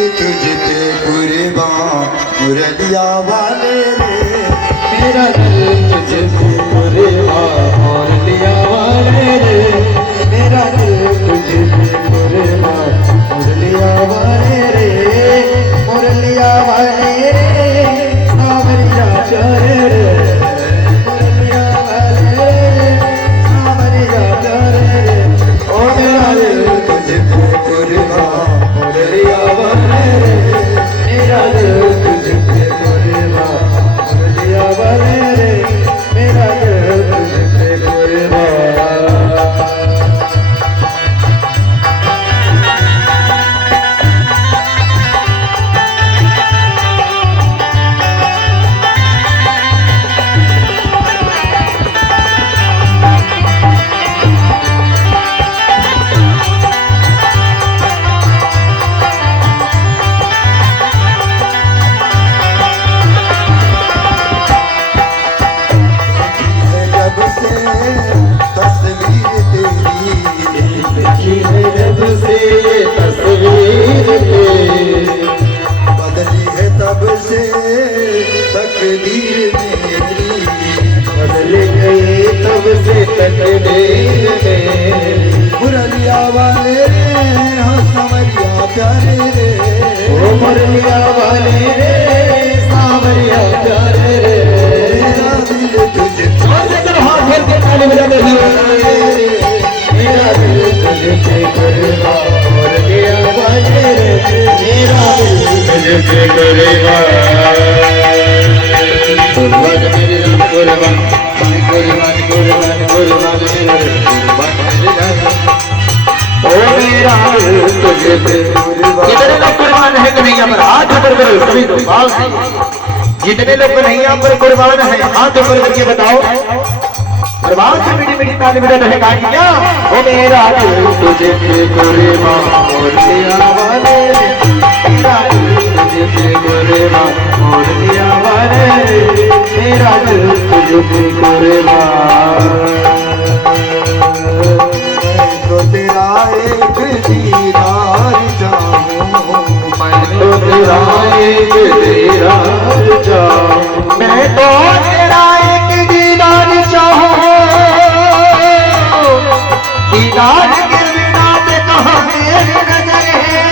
तुझ पे कुर्बान मुरलिया वाले रे। मेरा दिल तुझ पे कुर्बान मुरलिया वाले रे। मेरा दिल तुझ पे कुर्बान मुरलिया वाले रे। मुरलिया वाले रे सावरिया प्यारे रे। मुरलिया वाले रे सावरिया प्यारे रे। ओ मेरा दिल तुझ पे कुर्बान मुरलिया वाले रे। मेरा दिल तुझ पे कुर्बान मुरलिया वाले रे। मेरा दिल तुझ पे कुर्बान। जब से तस्वीर तेरी देखी है जब से ये तस्वीर तेरी। बदली है तब से तकदीर मेरी। बदल गई तब से तकदीर मेरी। मुरलिया वाले रे हो समरिया प्यारे रे। ओ मुरलिया वाले रे सावरिया प्यारे रे। मेरा दिल तुझ और लेकर हाथ भर के ताली बजाते हैं। मेरा दिल तुझ पे कुर्बान मुरलिया वाले रे। मेरा दिल तुझ पे कुर्बान। कुर्बान मेरे राम कुर्बान कुर्बान कुर्बान कुर्बान मेरे राम। ओ मेरा दिल तुझ पे कुर्बान। कितने लोग कुर्बान है कन्हैया पर हाथ ऊपर करो सभी लोग भाव से। जितने लोग कन्हैया पर कुर्बान है हाथ ऊपर करके बताओ। प्रभाव से मीठी मीठी ताली बजा रहे गाड़ियां। ओ मेरा दिल तुझे पे कुर्बान मुरलिया वाले रे। मेरा दिल तुझे पे कुर्बान मुरलिया वाले रे। मेरा दिल तुझे पे कुर्बान। तो तेरा एक दीदार चाहूं। मैं तो तेरा एक दीदार चाहूं। मैं तो तेरा एक दीदार चाहूं। दीदार के बिना तो कहाँ मेरी नजर है।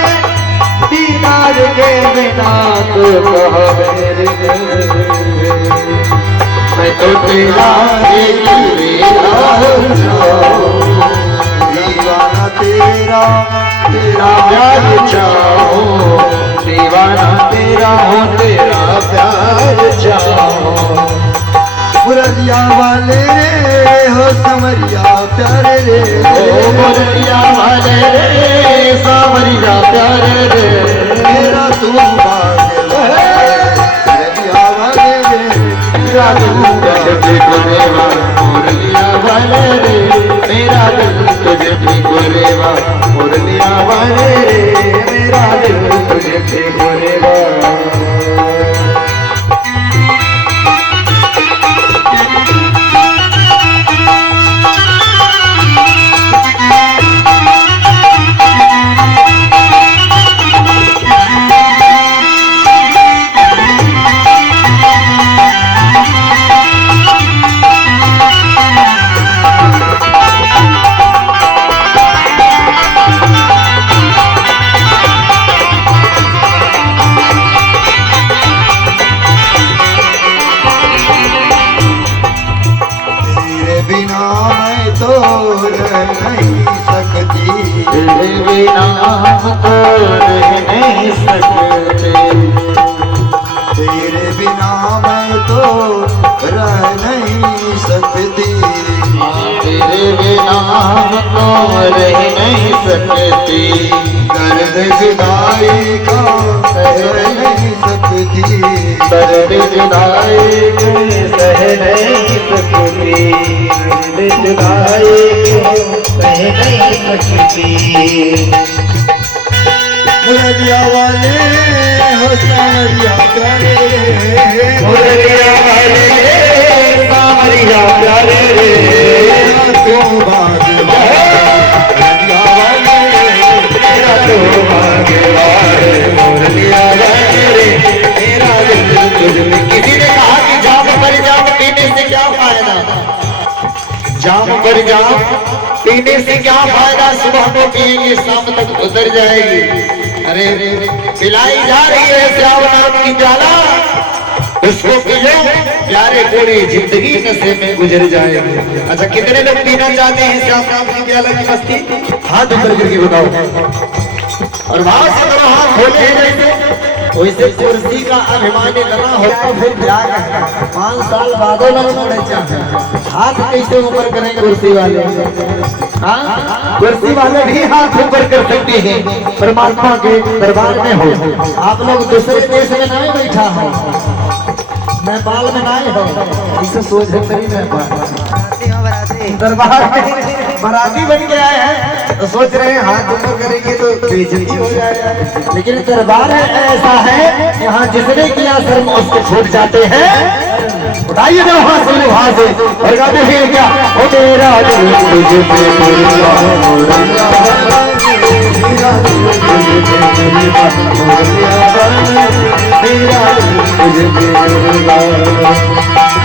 दीदार के बिना तो कहाँ मेरी नजर है। मैं तो तेरा एक दीदार चाहूं। दीवाना तेरा तेरा प्यार चाहो। दीवाना तेरा हो तेरा प्यार चाहो। मुरलिया वाले रे हो समरिया प्यारे रे। ओ मुरलिया वाले रे सावरिया प्यारे रे। मेरा तू मुरलिया वाले रे। मेरा दिल तुझे पे कुर्बान मुरलिया वाले रे। मेरा दिल तुझे पे कुर्बान मुरलिया वाले रे। मेरा दिल तुझे पे कुर्बान। तेरे बिना हम तो रह नहीं सकते। तेरे बिना मैं तो रह नहीं सकती। तेरे बिना हम तो रह नहीं सकती। दर्द जुदाई का सह नहीं सकती। दर्द जुदाई के सह नहीं सकती। दर्द जुदाई के सह नहीं सकती। मुरलिया वाले हो सावरिया प्यारे रे। मुरलिया वाले सावरिया प्यारे रे। तुम भाग्यवान मुरलिया वाले। तेरा तो भाग्यवान। जाओ, पीने से क्या फायदा, सुबह में पिएंगे शाम तक गुजर जाएगी। अरे पिलाई जा रही है श्याम नाम की प्याला, उसको पिलो, प्यारे पूरी जिंदगी नशे में गुजर जाएगी। अच्छा कितने लोग पीना चाहते हैं श्याम नाम की प्याला की मस्ती, हाथ ऊपर करके बताओ। और वहां से अगर हाथ खोले हैं जैसे वैसे कुर्सी का अभिमान इतना होता फिर क्या कहना, 5 साल बाद ना छोड़े चाहे, हाथ कैसे ऊपर करेंगे कुर्सी वाले? हाँ, कुर्सी वाले भी हाथ ऊपर कर सकते हैं परमात्मा के दरबार में हो। आप लोग दूसरे देश में नहीं बैठा हो, नेपाल में नहीं हो, इसे सोच दरबार में बराती बन के आए हैं तो सोच रहे हैं हाथ ऊपर करेंगे तो बेइज्जती हो जाएगा, लेकिन दरबार ऐसा है यहाँ जिसने किया शर्म उसको छूट जाते हैं। उठाइए ना वहां से वहां से और गाते हैं क्या, ओ तेरा दिल तुझे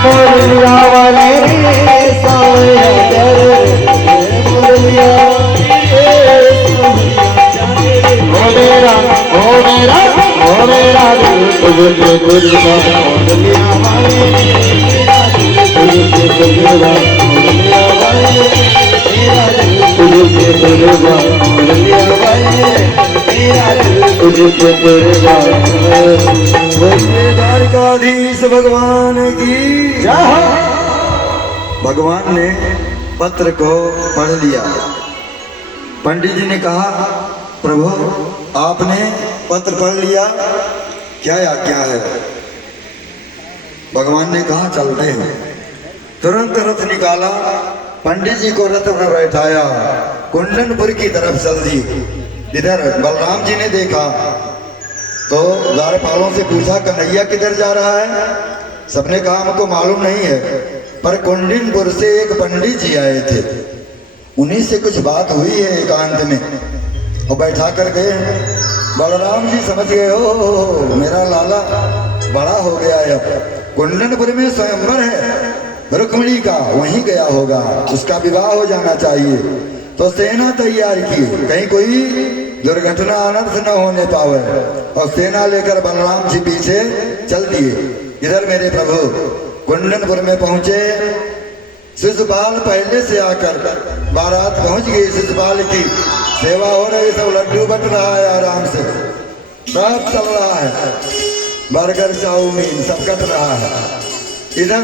मुरलिया वाले द्वारकाधीश भगवान की जय हो। भगवान ने पत्र को पढ़ लिया। पंडित जी ने कहा, प्रभु आपने पत्र पढ़ लिया, क्या आज्ञा है? भगवान ने कहा चलते हैं। तुरंत रथ निकाला, पंडित जी को रथ में बैठाया, कुंडनपुर की तरफ चल दी। इधर बलराम जी ने देखा तो द्वारपालों से पूछा, कन्हैया किधर जा रहा है? सबने कहा हमको मालूम नहीं है, पर कुंडनपुर से एक पंडित जी आए थे, उन्हीं से कुछ बात हुई है एकांत में, और बैठा कर गए। बलराम जी समझ गए, ओ मेरा लाला बड़ा हो गया है। अब कुंडनपुर में स्वयंवर है रुक्मिणी का, वहीं गया होगा, उसका विवाह हो जाना चाहिए। तो सेना तैयार की, कहीं कोई दुर्घटना अनर्थ न होने पावे, और सेना लेकर बलराम जी पीछे चल दिए। इधर मेरे प्रभु कुंडनपुर में पहुंचे। शिशुपाल पहले से आकर बारात पहुंच गई, शिशुपाल की सेवा हो रही, सब लड्डू बट रहा है, आराम से सब चल रहा है, बर्गर चाउमीन सब कट रहा है। इधर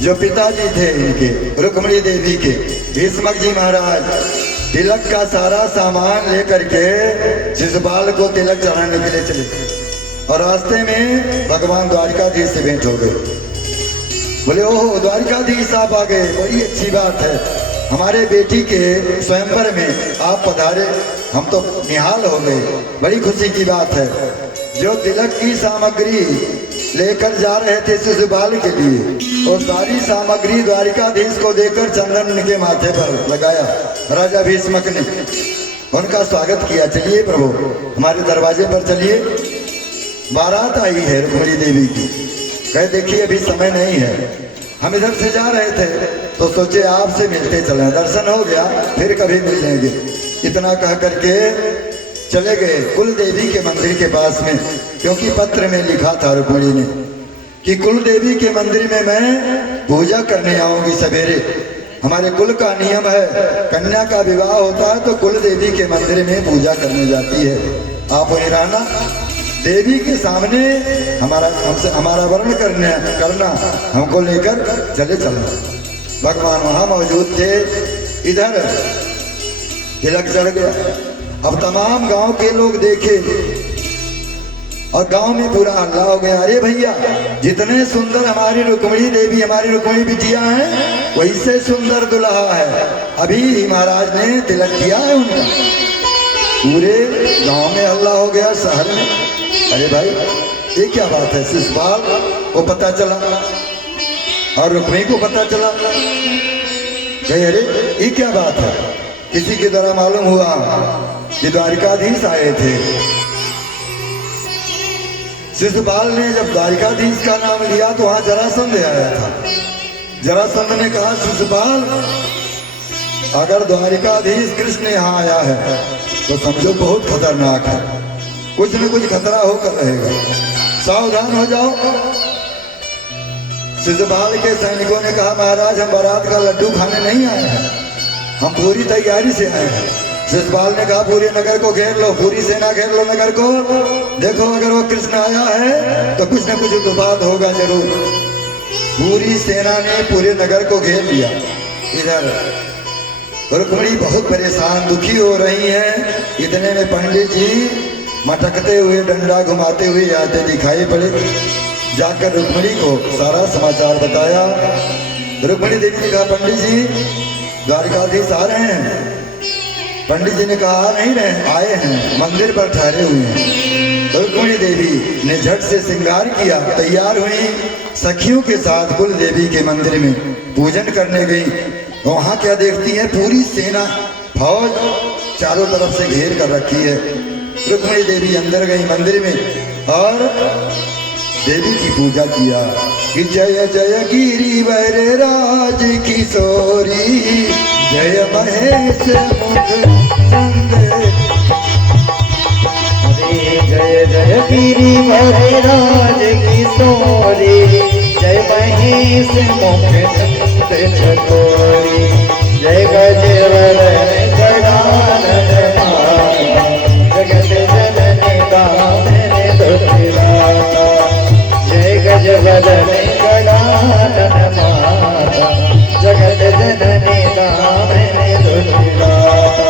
जो पिताजी थे इनके रुक्मिणी देवी के, भीष्मक जी महाराज, तिलक का सारा सामान लेकर के शिशुपाल को तिलक चढ़ाने के लिए चले, और रास्ते में भगवान द्वारकाधीश से भेंट हो गए। बोले, ओह द्वारकाधीश आप आ गए, बड़ी अच्छी बात है, हमारे बेटी के स्वयंवर में आप पधारे, हम तो निहाल हो गए, बड़ी खुशी की बात है। जो तिलक की सामग्री लेकर जा रहे थे शिशुपाल के लिए, वो सारी सामग्री द्वारिकाधीश को देकर चंदन उनके माथे पर लगाया। राजा भीष्मक ने उनका स्वागत किया, चलिए प्रभु हमारे दरवाजे पर चलिए, बारात आई है रुक्मिणी देवी की। कहे देखिए अभी समय नहीं है, हम इधर से जा रहे थे तो सोचे आपसे मिलते चले, दर्शन हो गया फिर कभी मिल लेंगे। इतना कह करके चले गए कुल देवी के मंदिर के पास में, क्योंकि पत्र में लिखा था रुक्मिणी ने कि कुल देवी के मंदिर में मैं पूजा करने आऊंगी सवेरे। हमारे कुल का नियम है, कन्या का विवाह होता है तो कुल देवी के मंदिर में पूजा करने जाती है। आप वहीं रहना, देवी के सामने हमारा वर्ण करना हमको लेकर चले चलना। भगवान वहां मौजूद थे। इधर तिलक चढ़ गया। अब तमाम गांव के लोग देखे और गांव में पूरा हल्ला हो गया, अरे भैया जितने सुंदर हमारी रुक्मिणी देवी, हमारी रुक्मिणी बिटिया हैं, वैसे सुंदर दुल्हा है, अभी महाराज ने तिलक किया है उनका। पूरे गांव में हल्ला हो गया, शहर में। अरे भाई ये क्या बात है? शिशुपाल को पता चला और रुक्मिणी को पता चला, कहे अरे ये क्या बात है? किसी के द्वारा मालूम हुआ कि द्वारिकाधीश आए थे। शिशुपाल ने जब द्वारिकाधीश का नाम लिया तो वहां जरासंध आया था। जरासंध ने कहा शिशुपाल, अगर द्वारिकाधीश कृष्ण यहाँ आया है तो समझो बहुत खतरनाक है, कुछ न कुछ खतरा होकर रहेगा, सावधान हो जाओ। शिशुपाल के सैनिकों ने कहा महाराज हम बारात का लड्डू खाने नहीं आए हैं, हम पूरी तैयारी से आए हैं। शिशुपाल ने कहा पूरे नगर को घेर लो, पूरी सेना घेर लो नगर को, देखो अगर वो कृष्ण आया है तो कुछ न कुछ उत्पात होगा जरूर। पूरी सेना ने पूरे नगर को घेर लिया। इधर रुक्मिणी बहुत परेशान दुखी हो रही हैं। इतने में पंडित जी मटकते हुए डंडा घुमाते हुए आते दिखाई पड़े। जाकर रुक्मिणी को सारा समाचार बताया। रुक्मिणी देवी ने कहा पंडित जी द्वारिकाधीश आ रहे हैं। पंडित जी ने कहा आ नहीं रहे, आए हैं, मंदिर पर ठहरे हुए हैं। रुक्मिणी देवी ने झट से श्रृंगार किया, तैयार हुई, सखियों के साथ कुल देवी के मंदिर में पूजन करने गई। वहां क्या देखती है, पूरी सेना फौज चारों तरफ से घेर कर रखी है। रुक्मिणी देवी अंदर गई मंदिर में और देवी की पूजा किया कि जय जय गिरिवर राज किशोरी, जय महेश मुख चंद्र। जय जय गिरिवर राज किशोरी, जय महेश मुख चंद्र छकोरी, जय गजवदन गजानन माता, जगत जननी दामिनी दुर्गाता, जय गजवदन गजानन माता, जगत जननी दामिनी दुर्गाता।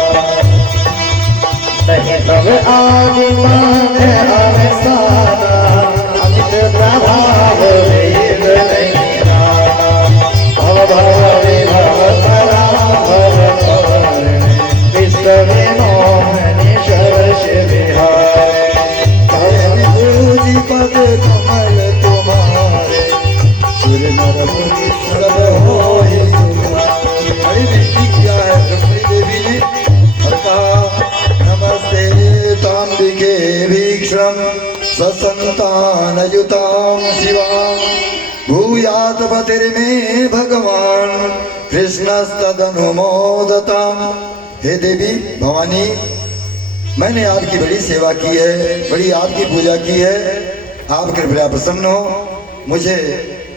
नहीं तब आज मान अवसाना, अमित प्रभाव वेद नहीं राना, भव भव विभव पराभव तोरण, विश्व विमोहनि शरश विहारे, पूजी पद कमल तुम्हारे, सुर नर मुनि सब होहि तुम्हारे। बड़ी विनती किया है रुक्मिणी देवी ने और कहा नमस्ते तांबिके भीक्षम ससंतानयुतां शिवां, भूयात पतिर्मे भगवान कृष्णस्तदनुमोदतां। हे देवी भवानी, मैंने आपकी बड़ी सेवा की है, बड़ी आपकी पूजा की है, आप कृपया प्रसन्न हो, मुझे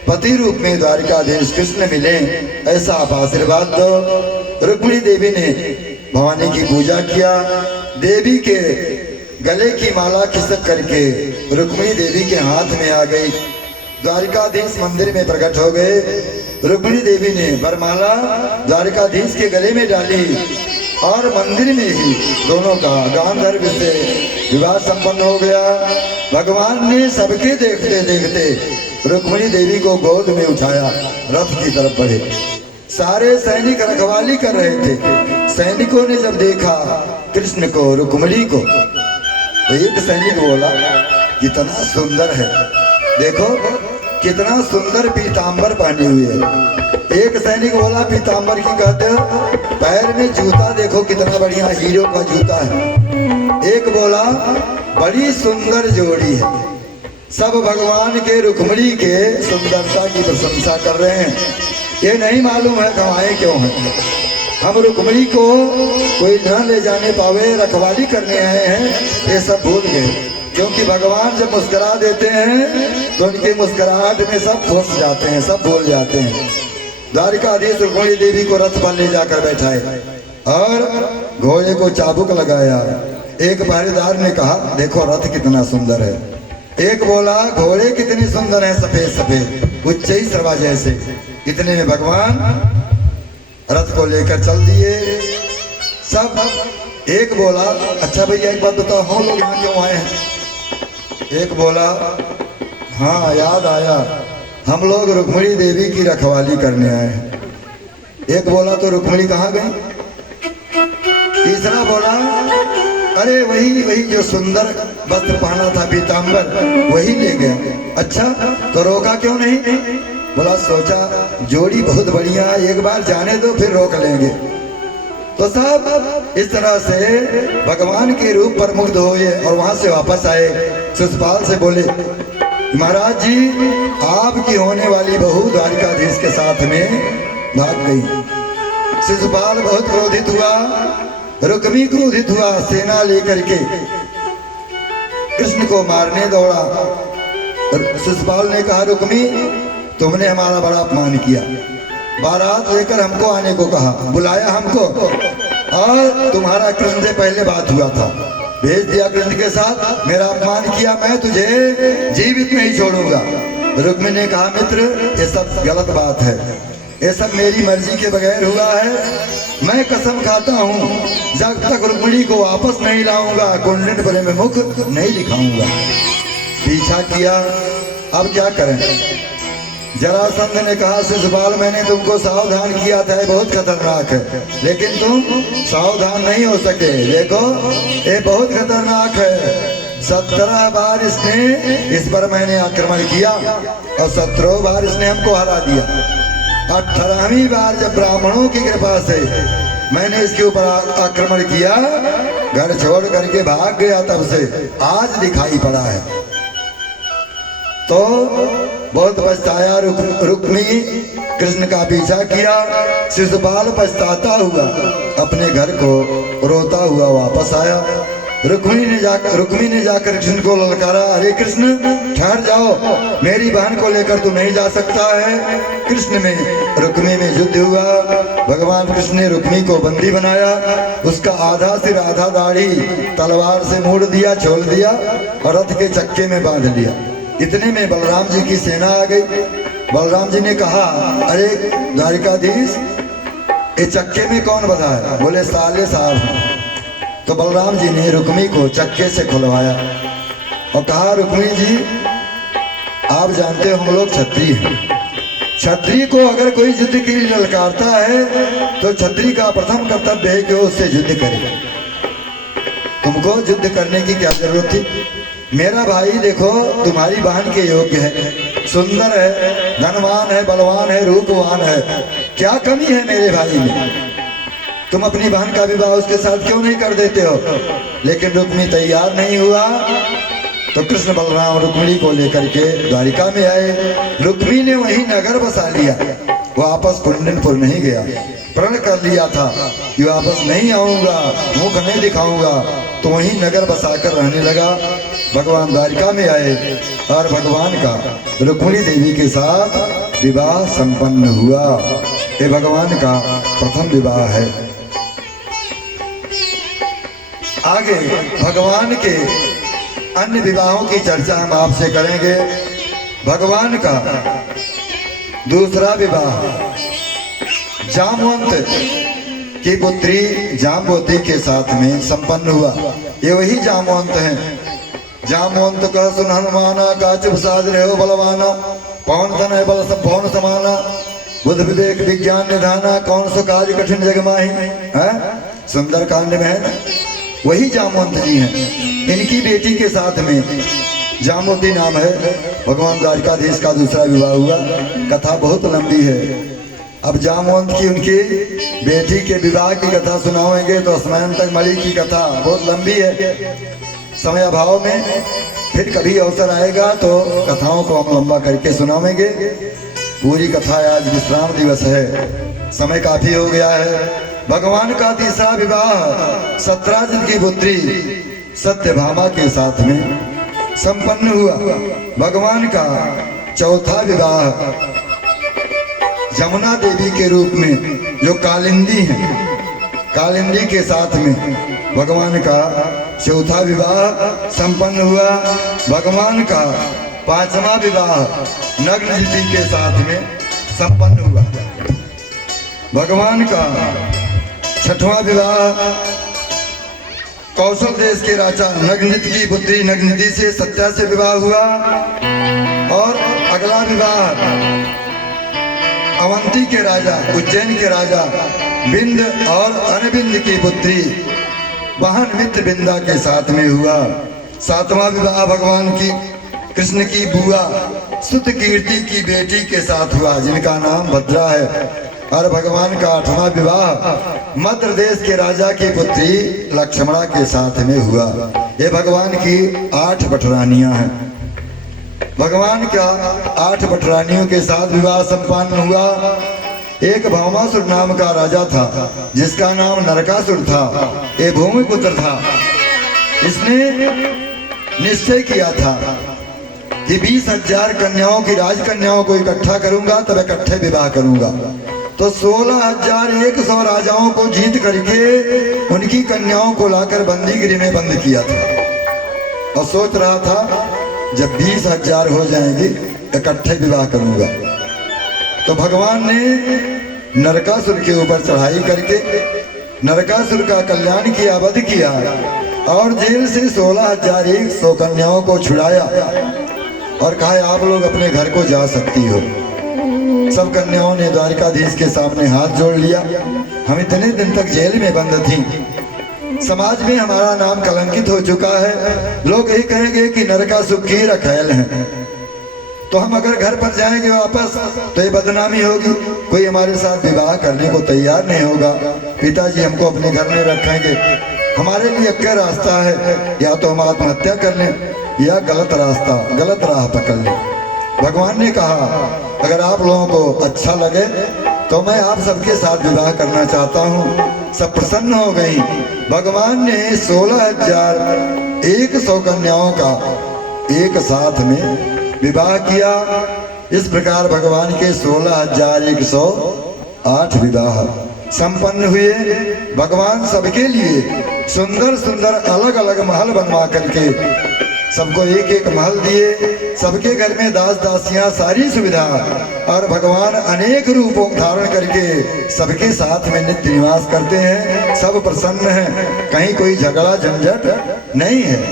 पति रूप में द्वारिकाधीश कृष्ण मिले, ऐसा आप आशीर्वाद दो। रुक्मिणी देवी ने भवानी की पूजा किया। देवी के गले की माला खिसक करके रुक्मिणी देवी के हाथ में आ गई। द्वारिकाधीश मंदिर में प्रकट हो गए। रुक्मिणी देवी ने वरमाला द्वारिकाधीश के गले में डाली और मंदिर में ही दोनों का गांधर्व से विवाह संपन्न हो गया। भगवान ने सबके देखते देखते रुक्मिणी देवी को गोद में उठाया, रथ की तरफ बढ़े। सारे सैनिक रखवाली कर रहे थे। सैनिकों ने जब देखा कृष्ण को, रुक्मिणी को, तो एक सैनिक बोला कितना सुंदर है, देखो कितना सुंदर पीतांबर पहने हुए है। एक सैनिक बोला पीतांबर की कहते हो, पैर में जूता देखो कितना बढ़िया हीरो का जूता है। एक बोला बड़ी सुंदर जोड़ी है। सब भगवान के रुक्मिणी के सुंदरता की प्रशंसा कर रहे हैं। ये नहीं मालूम है कमाए क्यों हैं। हम रुक्मिणी को कोई न ले जाने पावे, रखवाली करने आए हैं, ये सब भूल गए। क्योंकि भगवान जब मुस्कुरा देते हैं तो उनके मुस्कुराहट में सब फंस जाते हैं, सब भूल जाते हैं। द्वारिकाधीश रुक्मिणी देवी को रथ पर ले जाकर बैठाए और घोड़े को चाबुक लगाया। एक पहरेदार ने कहा देखो रथ कितना सुंदर है। एक बोला घोड़े कितने सुंदर हैं, सफेद सफेद उच्चई सरवा जैसे। इतने में भगवान रथ को लेकर चल दिए सब। एक बोला अच्छा भैया एक बात बताओ, हम लोग यहाँ क्यों आए हैं? एक बोला हाँ याद आया, हम लोग रुक्मिणी देवी की रखवाली करने आए हैं। एक बोला तो रुक्मिणी कहाँ गई? तीसरा बोला अरे वही जो सुंदर वस्त्र पहना था पीतांबर, वही ले गए। अच्छा तो रोका क्यों नहीं? बोला सोचा जोड़ी बहुत बढ़िया, एक बार जाने दो फिर रोक लेंगे। तो सब इस तरह से भगवान के रूप पर मुग्ध हुए और वहां से वापस आए। शिशुपाल से बोले महाराज जी आपकी होने वाली बहू द्वारिकाधीश के साथ में भाग गई। शिशुपाल बहुत क्रोधित हुआ, रुक्मी क्रोधित हुआ, सेना लेकर के कृष्ण को मारने दौड़ा। शिशुपाल ने कहा, रुक्मी तुमने हमारा बड़ा अपमान किया, बारात लेकर हमको आने को कहा, बुलाया हमको, और तुम्हारा कृष्ण से पहले बात हुआ था, भेज दिया कृष्ण के साथ, मेरा अपमान किया, मैं तुझे जीवित नहीं छोड़ूंगा। रुक्मी ने कहा, मित्र ये सब गलत बात है, ये सब मेरी मर्जी के बगैर हुआ है। मैं कसम खाता हूँ जब तक रुक्मिणी को वापस नहीं लाऊंगा कुंडलिनी में मुख नहीं दिखाऊंगा। पीछा किया, अब क्या करें। जरासंध ने कहा, शिशुपाल मैंने तुमको सावधान किया था, ये बहुत खतरनाक है, लेकिन तुम सावधान नहीं हो सके। देखो ये बहुत खतरनाक है। 17 बार इसने इस पर मैंने आक्रमण किया और 17 बार इसने हमको हरा दिया। 18वीं बार जब ब्राह्मणों की कृपा से मैंने इसके ऊपर आक्रमण किया, घर छोड़ करके भाग गया, तब से आज दिखाई पड़ा है। तो बहुत पछताया रुक्मी, कृष्ण का पीछा किया। शिशुपाल पछताता हुआ अपने घर को रोता हुआ वापस आया। रुक्मी ने जाकर कृष्ण को ललकारा, अरे कृष्ण ठहर जाओ, मेरी बहन को लेकर तू नहीं जा सकता है। कृष्ण में रुक्मी में युद्ध हुआ। भगवान कृष्ण ने रुक्मी को बंदी बनाया, उसका आधा सिर आधा दाढ़ी तलवार से मोड़ दिया, छोड़ दिया और रथ के चक्के में बांध लिया। इतने में बलराम जी की सेना आ गई। बलराम जी ने कहा, अरे द्वारिकाधीश ये चक्के में कौन बंधा है? बोले साले साहब। तो बलराम जी ने रुक्मी को चक्के से खुलवाया और कहा, रुक्मी जी आप जानते हो हम लोग क्षत्रिय हैं, क्षत्रिय को अगर कोई युद्ध के लिए ललकारता है तो क्षत्रिय का प्रथम कर्तव्य है कि वो उससे युद्ध करे। तुमको युद्ध करने की क्या जरूरत थी? मेरा भाई देखो तुम्हारी बहन के योग्य है, सुंदर है, धनवान है, बलवान है, रूपवान है, क्या कमी है मेरे भाई में? तुम अपनी बहन का विवाह उसके साथ क्यों नहीं कर देते हो? लेकिन रुक्मी तैयार नहीं हुआ। तो कृष्ण बलराम रुक्मिणी को लेकर के द्वारिका में आए। रुक्मी ने वही नगर बसा लिया, वापस कुंडनपुर नहीं गया। प्रण कर लिया था कि वापस नहीं आऊंगा, मुख नहीं दिखाऊंगा, तो वही नगर बसाकर रहने लगा। भगवान द्वारिका में आए और भगवान का रुक्मिणी देवी के साथ विवाह संपन्न हुआ। ये भगवान का प्रथम विवाह है। आगे भगवान के अन्य विवाहों की चर्चा हम आपसे करेंगे। भगवान का दूसरा विवाह जामवंत की पुत्री जाम्बवती के साथ में संपन्न हुआ। ये वही जामवंत हैं। जामवंत का सुन हनुमाना, का चुप साध रहे हो बलवाना, पवन तन है बल सब भवन समाना, बुद्ध विवेक विज्ञान निधाना, कौन सो काज कठिन जग माही है। सुंदर कांड में है ना, वही जामवंत जी हैं। इनकी बेटी के साथ में जाम्बवती नाम है। भगवान द्वारिकाधीश का दूसरा विवाह हुआ। कथा बहुत लंबी है। अब जामवंत की उनकी बेटी के विवाह की कथा सुनाएंगे तो स्मयंतक मणि की कथा बहुत लंबी है। समय अभाव में फिर कभी अवसर आएगा तो कथाओं को हम लंबा करके सुनाएंगे। पूरी कथा आज विश्राम दिवस है, समय काफी हो गया है। भगवान का तीसरा विवाह सत्राजित की पुत्री सत्यभामा के साथ में संपन्न हुआ। भगवान का चौथा विवाह जमुना देवी के रूप में जो कालिंदी हैं, कालिंदी के साथ में भगवान का चौथा विवाह संपन्न हुआ। भगवान का पांचवा विवाह नग्नजिति के साथ में संपन्न हुआ। भगवान का छठवां विवाह कौशल देश के राजा नग्नजित की पुत्री नग्नजिति से सत्या से विवाह हुआ। और अगला विवाह अवंती के राजा उज्जैन के राजा बिंद और अनबिंद की पुत्री बहन मित्र बिंदा के साथ में हुआ। सातवां विवाह भगवान की कृष्ण की बुआ सुत कीर्ति की बेटी के साथ हुआ, जिनका नाम भद्रा है। और भगवान का आठवां विवाह मध्य देश के राजा की पुत्री लक्ष्मणा के साथ में हुआ। ये भगवान की 8 पटरानियां हैं। भगवान का 8 भटरानियों के साथ विवाह संपन्न हुआ। एक भौमासुर नाम का राजा था जिसका नाम नरकासुर था। ये भूमिपुत्र था। इसने निश्चय किया था कि 20,000 कन्याओं की राजकन्याओं को इकट्ठा करूंगा तब इकट्ठे विवाह करूंगा। तो 16,100 राजाओं को जीत करके उनकी कन्याओं को लाकर बंदीगिरी में बंद किया था और सोच रहा था जब 20,000 हो जाएंगे इकट्ठे विवाह करूंगा। तो भगवान ने नरकासुर के ऊपर चढ़ाई करके नरकासुर का कल्याण किया, वध किया और जेल से 16,100 कन्याओं को छुड़ाया और कहा आप लोग अपने घर को जा सकती हो। सब कन्याओं ने द्वारिकाधीश के सामने हाथ जोड़ लिया। हम इतने दिन तक जेल में बंद थी, समाज में हमारा नाम कलंकित हो चुका है। लोग यही कहेंगे कि नरकासुर की रखैल हैं, तो हम अगर घर पर जाएंगे वापस तो ये बदनामी होगी। कोई हमारे साथ विवाह करने को तैयार नहीं होगा। पिताजी हमको अपने घर में रखेंगे। हमारे लिए एक रास्ता है, या तो हम आत्महत्या कर लें या गलत रास्ता, गलत राह पकड़ लें। भगवान ने कहा अगर आप लोगों को अच्छा लगे तो मैं आप सबके साथ विवाह करना चाहता हूँ। सब प्रसन्न हो गई। भगवान ने 16,100 कन्याओं का एक साथ में विवाह किया। इस प्रकार भगवान के 16,108 विवाह संपन्न हुए। भगवान सबके लिए सुंदर सुंदर अलग अलग महल बनवा करके सबको एक एक महल दिए। सबके घर में दास दासियां, सारी सुविधा, और भगवान अनेक रूपों धारण करके सबके साथ में नित्य निवास करते हैं। सब प्रसन्न हैं, कहीं कोई झगड़ा झंझट नहीं है।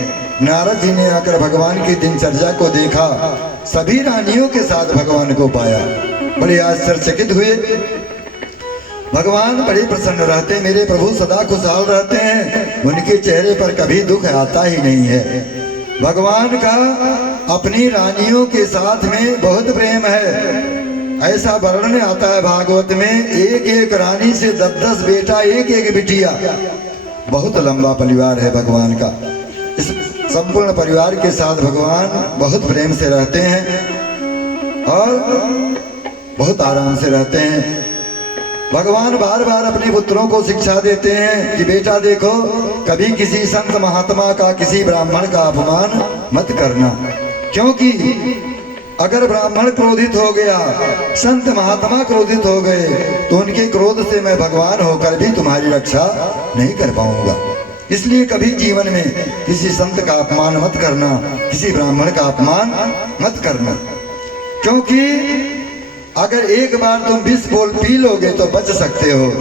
नारद जी ने आकर भगवान की दिनचर्या को देखा, सभी रानियों के साथ भगवान को पाया, बड़े आश्चर्यचकित हुए। भगवान बड़े प्रसन्न रहते, मेरे प्रभु सदा खुशहाल रहते हैं, उनके चेहरे पर कभी दुख आता ही नहीं है। भगवान का अपनी रानियों के साथ में बहुत प्रेम है। ऐसा वर्णन आता है भागवत में, एक एक रानी से 10-10 बेटा, एक एक बिटिया। बहुत लंबा परिवार है भगवान का। इस संपूर्ण परिवार के साथ भगवान बहुत प्रेम से रहते हैं और बहुत आराम से रहते हैं। भगवान बार बार अपने पुत्रों को शिक्षा देते हैं कि बेटा देखो, कभी किसी संत महात्मा का, किसी ब्राह्मण का अपमान मत करना, क्योंकि अगर ब्राह्मण क्रोधित हो गया, संत महात्मा क्रोधित हो गए, तो उनके क्रोध से मैं भगवान होकर भी तुम्हारी रक्षा नहीं कर पाऊंगा। इसलिए कभी जीवन में किसी संत का अपमान मत करना, किसी ब्राह्मण का अपमान मत करना, क्योंकि अगर एक बार तुम विष बोल पी लोगे तो बच सकते हो,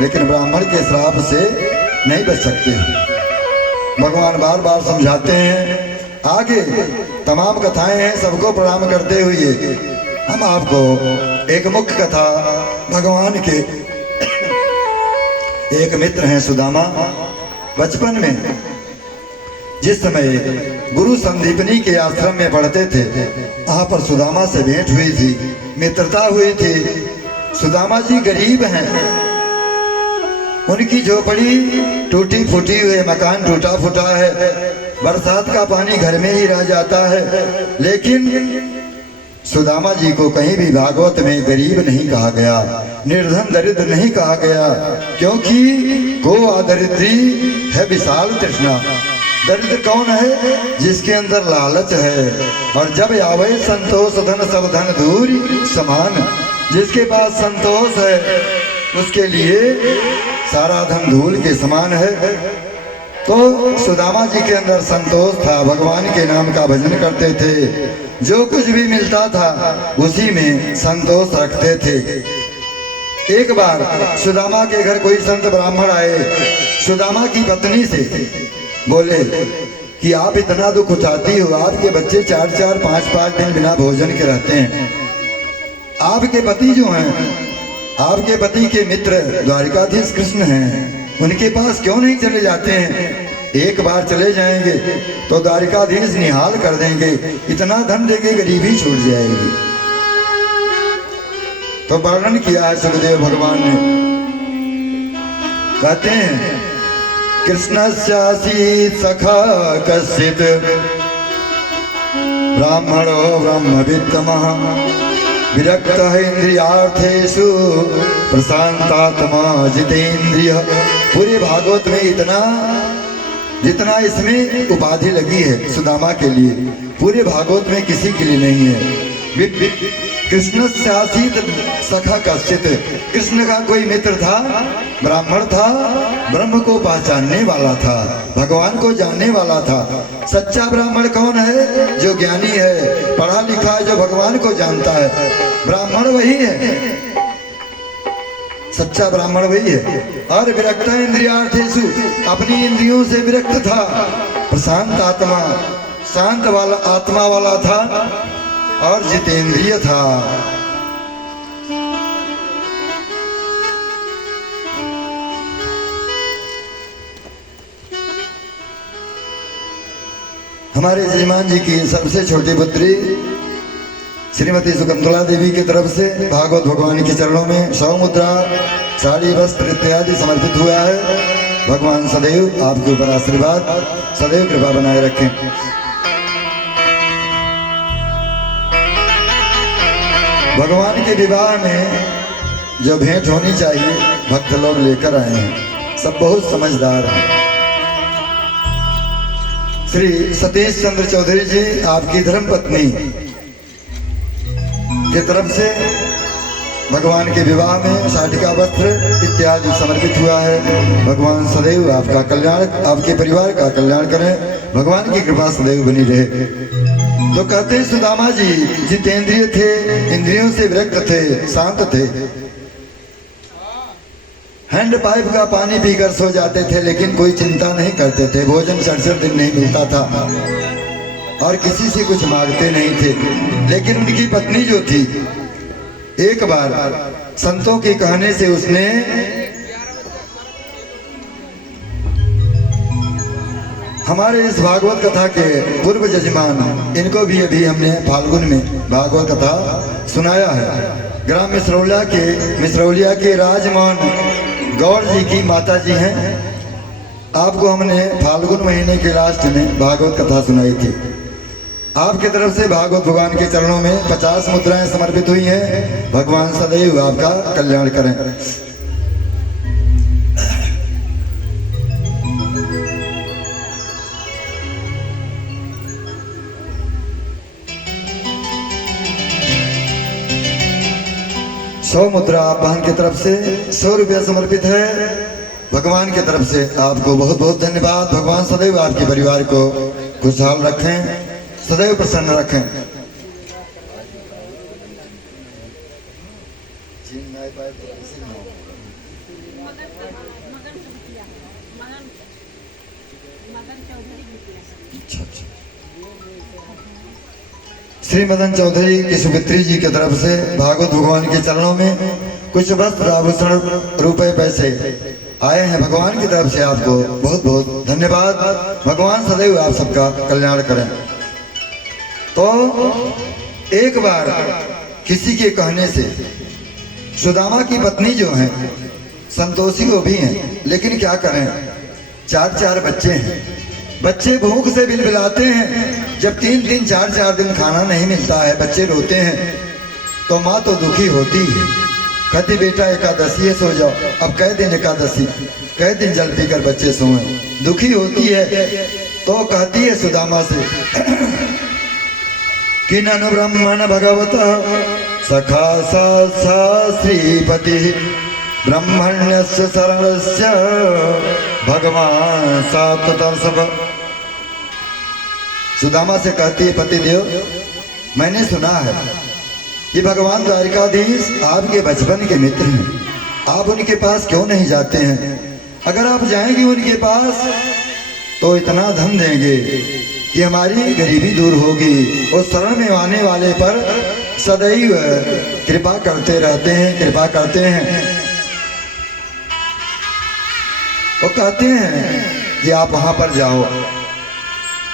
लेकिन ब्राह्मण के श्राप से नहीं बच सकते हो। भगवान बार बार समझाते हैं। आगे तमाम कथाएं हैं, सबको प्रणाम करते हुए हम आपको एक मुख्य कथा, भगवान के एक मित्र हैं सुदामा। बचपन में जिस समय गुरु संदीपनी के आश्रम में पढ़ते थे, वहाँ पर सुदामा से भेंट हुई थी, मित्रता हुई थी। सुदामा जी गरीब हैं, उनकी झोपड़ी टूटी फूटी हुई, मकान टूटा फूटा है, बरसात का पानी घर में ही रह जाता है। लेकिन सुदामा जी को कहीं भी भागवत में गरीब नहीं कहा गया, निर्धन दरिद्र नहीं कहा गया, क्योंकि गो आदरिद्री है विशाल तृष्णा। दरिद्र कौन है? जिसके अंदर लालच है, और जब आवे संतोष धन सब धन दूरी समान। जिसके पास संतोष है उसके लिए सारा धन धूल के समान है। तो सुदामा जी के अंदर संतोष था, भगवान के नाम का भजन करते थे, जो कुछ भी मिलता था उसी में संतोष रखते थे। एक बार सुदामा के घर कोई संत ब्राह्मण आए, सुदामा की पत्नी से बोले कि आप इतना दुख उठाती हो, आपके बच्चे 4-4, 5-5 दिन बिना भोजन के रहते हैं। आपके पति जो हैं, आपके पति के मित्र द्वारिकाधीश कृष्ण हैं, उनके पास क्यों नहीं चले जाते हैं? एक बार चले जाएंगे तो द्वारिकाधीश निहाल कर देंगे, इतना धन देंगे गरीबी छूट जाएगी। तो वर्णन किया है सुखदेव भगवान ने, कहते हैं कृष्णस्यासीत् सखा कश्चित् ब्राह्मणो ब्रह्मवित्तमः विरक्त इंद्रियार्थेषु प्रशांतात्मा जितेंद्रिय। पूरे भागवत में इतना जितना इसमें उपाधि लगी है सुदामा के लिए, पूरे भागवत में किसी के लिए नहीं है। कृष्ण शासित सखा कश्चित, कृष्ण का कोई मित्र था, ब्राह्मण था, ब्रह्म को पहचानने वाला था, भगवान को जानने वाला था। सच्चा ब्राह्मण कौन है? जो ज्ञानी है, पढ़ा लिखा है, जो भगवान को जानता है, ब्राह्मण वही है, सच्चा ब्राह्मण वही है। और विरक्त इंद्रियार्थेषु, अपनी इंद्रियों से विरक्त था, प्रशांत आत्मा, शांत वाला आत्मा वाला था, और जितेंद्रिय था। हमारे जजमान जी की सबसे छोटी पुत्री श्रीमती शकुंतला देवी की तरफ से भागवत भगवान के चरणों में 100 मुद्रा, साड़ी, वस्त्र इत्यादि समर्पित हुआ है। भगवान सदैव आपके ऊपर आशीर्वाद, सदैव कृपा बनाए रखें। भगवान के विवाह में जो भेंट होनी चाहिए भक्त लोग लेकर आए हैं, सब बहुत समझदार हैं। श्री सतीश चंद्र चौधरी जी, आपकी धर्म पत्नी की तरफ से भगवान के विवाह में साटिका वस्त्र इत्यादि समर्पित हुआ है। भगवान सदैव आपका कल्याण, आपके परिवार का कल्याण करें, भगवान की कृपा सदैव बनी रहे। तो कहते हैं सुदामा जी जितेंद्रिय थे, इंद्रियों से विरक्त थे, शांत थे, हैंड पाइप का पानी पीकर सो जाते थे, लेकिन कोई चिंता नहीं करते थे। भोजन 4 दिन नहीं मिलता था और किसी से कुछ मांगते नहीं थे। लेकिन उनकी पत्नी जो थी, एक बार संतों के कहने से उसने हमारे इस भागवत कथा के पूर्व जजमान, इनको भी अभी हमने फाल्गुन में भागवत कथा सुनाया है। ग्राम मिसरौलिया के राजमोहन गौड़ जी की माता जी हैं। आपको हमने फाल्गुन महीने के लास्ट में भागवत कथा सुनाई थी। आपकी तरफ से भागवत भगवान के चरणों में 50 मुद्राएं समर्पित हुई हैं। भगवान सदैव आपका कल्याण करें। सौ मुद्रा आप बहन की तरफ से 100 रुपया समर्पित है। भगवान की तरफ से आपको बहुत बहुत धन्यवाद। भगवान सदैव आपके परिवार को खुशहाल रखें, सदैव प्रसन्न रखें। श्री मदन चौधरी की सुमित्री जी की तरफ से भागवत भगवान के चरणों में कुछ वस्त्र, आभूषण, रुपए, पैसे आए हैं। भगवान की तरफ से आपको बहुत बहुत धन्यवाद। भगवान सदैव आप सबका कल्याण करें। तो एक बार किसी के कहने से सुदामा की पत्नी जो है, संतोषी वो भी हैं, लेकिन क्या करें, 4 बच्चे हैं। बच्चे भूख से बिलबिलाते हैं। जब 3 4 दिन खाना नहीं मिलता है, बच्चे रोते हैं, तो माँ तो दुखी होती है। कहती बेटा एकादशी है, सो जाओ। अब कई दिन एकादशी, कई दिन जल पीकर बच्चे सोए, दुखी होती है। तो कहती है सुदामा से कि ननु ब्रह्मण भगवत सखा सा श्रीपति ब्रह्मण्यस्य शरणस्य भगवान सात्वतम सब। सुदामा से कहती है पति देव, मैंने सुना है कि भगवान द्वारिकाधीश आपके बचपन के मित्र हैं, आप उनके पास क्यों नहीं जाते हैं? अगर आप जाएंगे उनके पास तो इतना धन देंगे कि हमारी गरीबी दूर होगी। और शरण में आने वाले पर सदैव कृपा करते रहते हैं, कृपा करते हैं। वो कहते हैं कि आप वहां पर जाओ।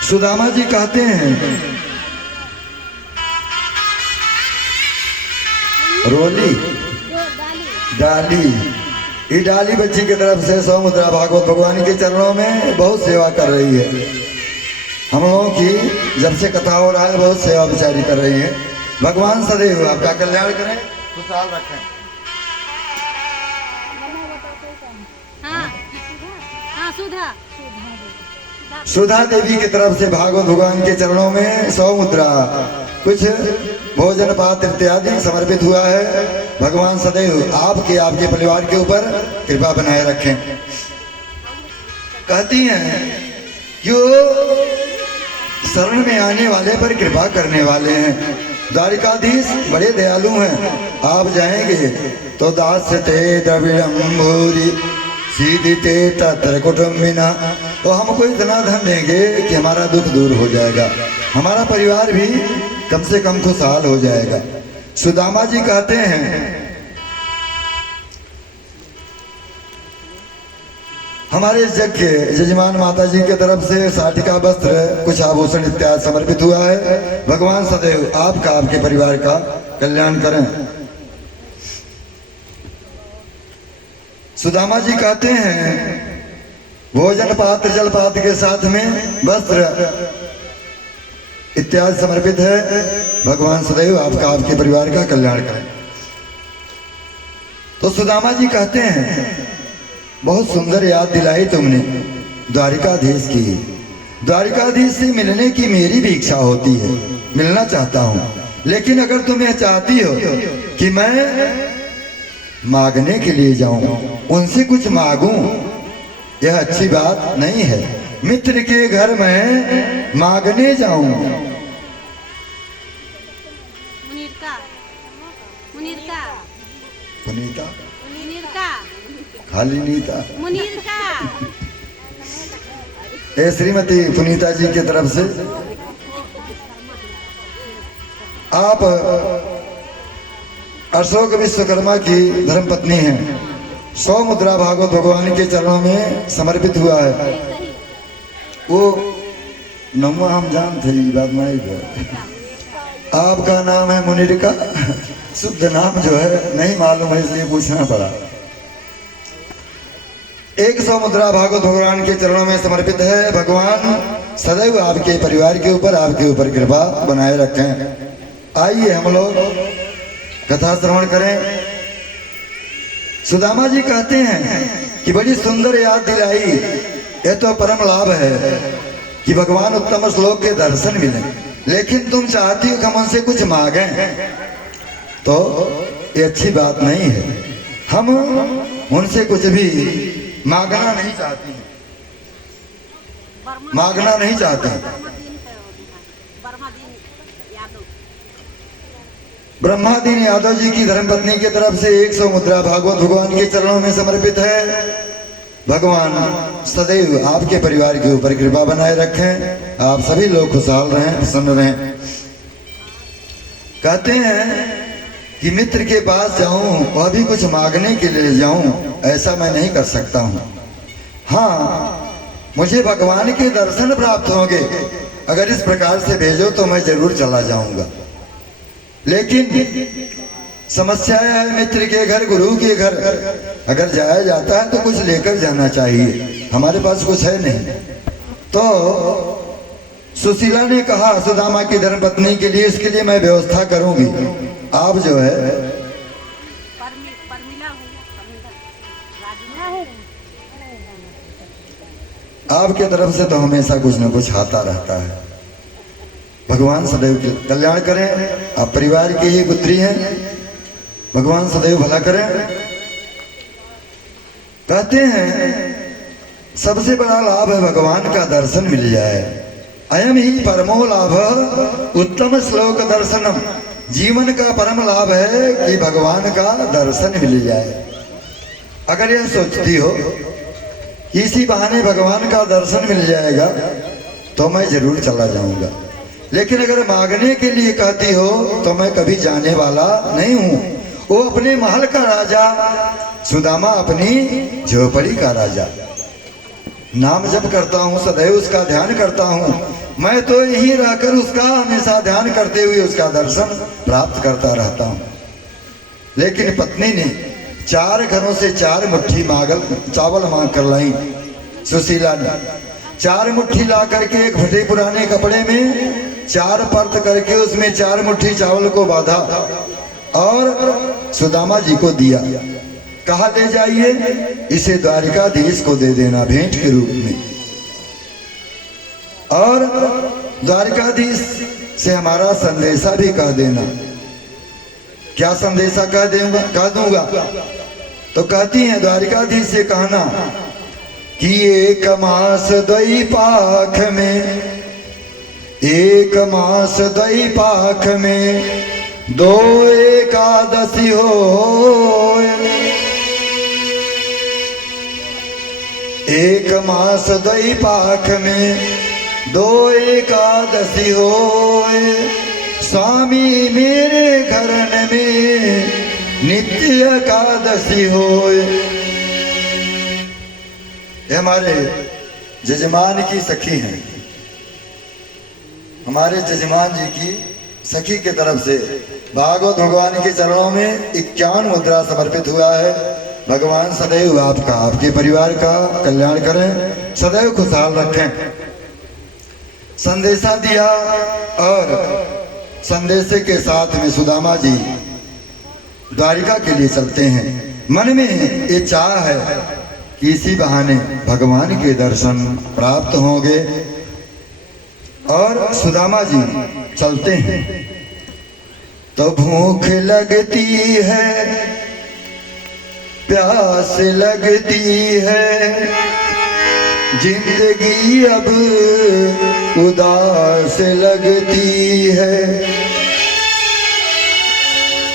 सुदामा जी कहते हैं रोली डाली, ये डाली बच्ची की तरफ से 100 मुद्रा भागवत भगवान के चरणों में बहुत सेवा कर रही है। हम लोगों की जब से कथा हो रहा है बहुत सेवा विचारी कर रही है। भगवान सदैव आपका कल्याण करें, खुशहाल रखें। हाँ हाँ सुधा सुधा देवी की तरफ से भागवत भगवान के चरणों में 100 मुद्रा कुछ भोजन पात्र इत्यादि समर्पित हुआ है। भगवान सदैव आपके परिवार के ऊपर कृपा बनाए रखें। कहती हैं जो शरण में आने वाले पर कृपा करने वाले हैं। द्वारिकाधीश बड़े दयालु हैं। आप जाएंगे तो दास्यते द्रविड़म्भूरि सीदिते तत्र कुटुम्बिना, तो हमको इतना धन देंगे कि हमारा दुख दूर हो जाएगा, हमारा परिवार भी कम से कम खुशहाल हो जाएगा। सुदामा जी कहते हैं हमारे यज्ञ के यजमान माता जी की तरफ से साटिका वस्त्र कुछ आभूषण इत्यादि समर्पित हुआ है। भगवान सदैव आपके परिवार का कल्याण करें। सुदामा जी कहते हैं भोजन पात्र जल पात्र के साथ में वस्त्र इत्यादि समर्पित है। भगवान सदैव आपके परिवार का कल्याण करें। तो सुदामा जी कहते हैं बहुत सुंदर याद दिलाई तुमने द्वारिकाधीश की। द्वारिकाधीश से मिलने की मेरी भी इच्छा होती है, मिलना चाहता हूं, लेकिन अगर तुम यह चाहती हो कि मैं मांगने के लिए जाऊं, उनसे कुछ मांगूं, यह अच्छी बात नहीं है। मित्र के घर में मांगने जाऊं। पुनीता खाली नीता ए श्रीमती पुनीता जी की तरफ से आप अशोक विश्वकर्मा की धर्मपत्नी हैं। 100 मुद्रा भागवत भगवान के चरणों में समर्पित हुआ है। वो नमवा हम जानते ही बात नहीं। आपका नाम है मुनिरिका, शुद्ध नाम जो है नहीं मालूम है, इसलिए पूछना पड़ा। 100 मुद्रा भागवत भगवान के चरणों में समर्पित है। भगवान सदैव आपके परिवार के ऊपर कृपा बनाए रखें। आइए हम लोग कथा श्रवण करें। सुदामा जी कहते हैं कि बड़ी सुंदर याद दिलाई। यह तो परम लाभ है कि भगवान उत्तम श्लोक के दर्शन मिले, लेकिन तुम चाहती हो कि हम उनसे कुछ मांगे, तो ये अच्छी बात नहीं है। हम उनसे कुछ भी मांगना नहीं चाहती हैं, मांगना नहीं चाहते हैं। ब्रह्मादीन यादव जी की धर्मपत्नी की तरफ से 100 मुद्रा भागवत भगवान के चरणों में समर्पित है। भगवान सदैव आपके परिवार के ऊपर कृपा बनाए रखें। आप सभी लोग खुशहाल रहें, प्रसन्न रहें। कहते हैं कि मित्र के पास जाऊं, वह भी कुछ मांगने के लिए जाऊं, ऐसा मैं नहीं कर सकता हूं। हाँ, मुझे भगवान के दर्शन प्राप्त होंगे, अगर इस प्रकार से भेजो तो मैं जरूर चला जाऊंगा। लेकिन समस्या है मित्र के घर, गुरु के घर अगर जाया जाता है तो कुछ लेकर जाना चाहिए, हमारे पास कुछ है नहीं। तो सुशीला ने कहा सुदामा की धर्मपत्नी के लिए, इसके लिए मैं व्यवस्था करूंगी। आप जो है आपके तरफ से तो हमेशा कुछ न कुछ आता रहता है। भगवान सदैव कल्याण करें। आप परिवार की ही पुत्री हैं, भगवान सदैव भला करें। कहते हैं सबसे बड़ा लाभ है भगवान का दर्शन मिल जाए। अयम ही परमो लाभ उत्तम श्लोक दर्शनम। जीवन का परम लाभ है कि भगवान का दर्शन मिल जाए। अगर यह सोचती हो इसी बहाने भगवान का दर्शन मिल जाएगा तो मैं जरूर चला जाऊंगा, लेकिन अगर मांगने के लिए कहती हो तो मैं कभी जाने वाला नहीं हूं। वो अपने महल का राजा, सुदामा अपनी झोपड़ी का राजा। नाम जप करता हूं, सदैव उसका ध्यान करता हूं। मैं तो यहीं रहकर उसका हमेशा ध्यान करते हुए उसका दर्शन प्राप्त करता रहता हूं। लेकिन पत्नी ने 4 घरों से 4 मुट्ठी चावल मांग कर लाई। सुशीला ने 4 मुट्ठी ला करके एक फटे पुराने कपड़े में 4 परत करके उसमें 4 मुट्ठी चावल को बांधा और सुदामा जी को दिया। कहा ले जाइए, इसे द्वारिकाधीश को दे देना भेंट के रूप में, और द्वारिकाधीश से हमारा संदेशा भी कह देना। क्या संदेशा कह दूंगा? तो कहती हैं द्वारिकाधीश से कहना कि 1 मास द्वैपाख में, 1 मास द्वैपाख में 2 एकादशी हो, 1 मास द्वैपाख में 2 एकादशी होए, स्वामी मेरे घरन में नित्य एकादशी होए। ये हमारे जजमान की सखी हैं, हमारे जजमान जी की सखी के तरफ से भागवत भगवान के चरणों में 51 मुद्रा समर्पित हुआ है। भगवान सदैव आपका, आपके परिवार का कल्याण करें, सदैव खुशहाल रखें। संदेशा दिया और संदेशे के साथ में सुदामा जी द्वारिका के लिए चलते हैं। मन में ये चाह है कि इसी बहाने भगवान के दर्शन प्राप्त होंगे, और सुदामा जी चलते हैं तो भूख लगती है, प्यास लगती है, जिंदगी अब उदास लगती है,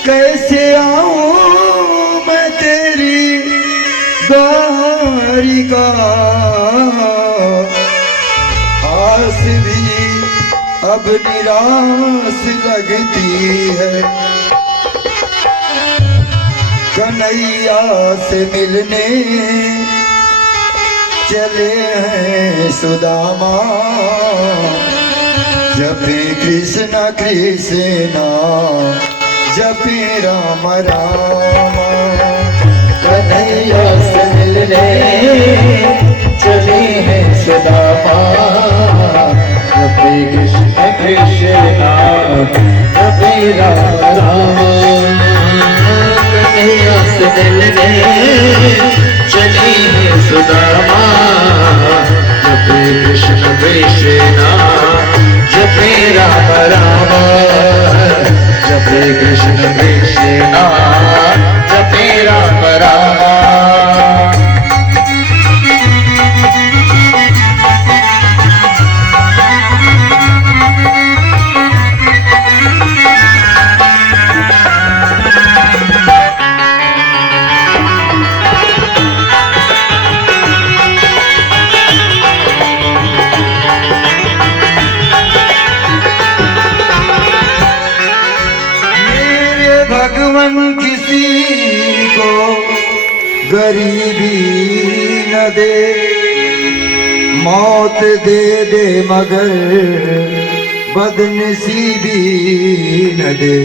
कैसे आऊं मैं तेरी द्वारिका, आस भी अब निराश लगती है, कन्हैया से मिलने चले हैं सुदामा, जपे कृष्ण कृष्ण जपे राम राम, कन्हैया से मिलने चले हैं सुदामा, जपे कृष्ण कृष्ण जपे राम राम, कन्हैया से मिलने चले हैं सुदामा, जपे कृष्ण कृष्ण जपे राम राम, जपे कृष्ण कृष्ण जपे राम राम। किसी को गरीबी न दे, मौत दे दे मगर बदनसीबी न दे,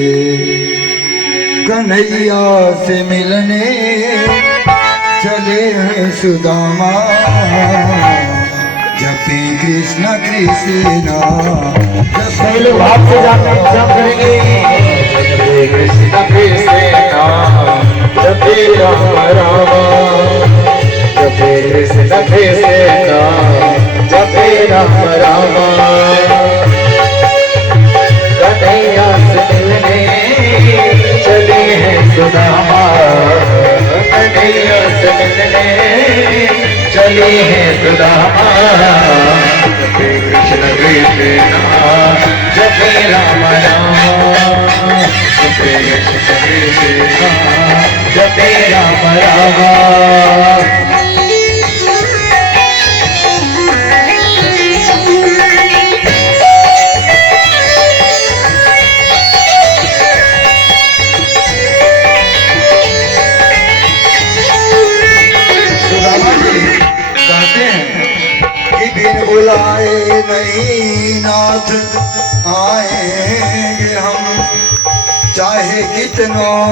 कन्हैया से मिलने चले हैं सुदामा, जपे कृष्ण कृष्ण पहले भाव से जाकर जप करेंगे, जपे कृष्ण कृष्ण जपे राम राम, जपे कृष्ण कृष्ण जपे राम राम, कन्हैया से मिलने चले हैं सुदामा, कन्हैया से मिलने चले हैं सुदामा, जपे कृष्ण कृष्ण जपे राम राम, जपे कृष्ण कृष्ण जपे राम राम। बुलाए नहीं नाथ आएंगे हम, चाहे कितनों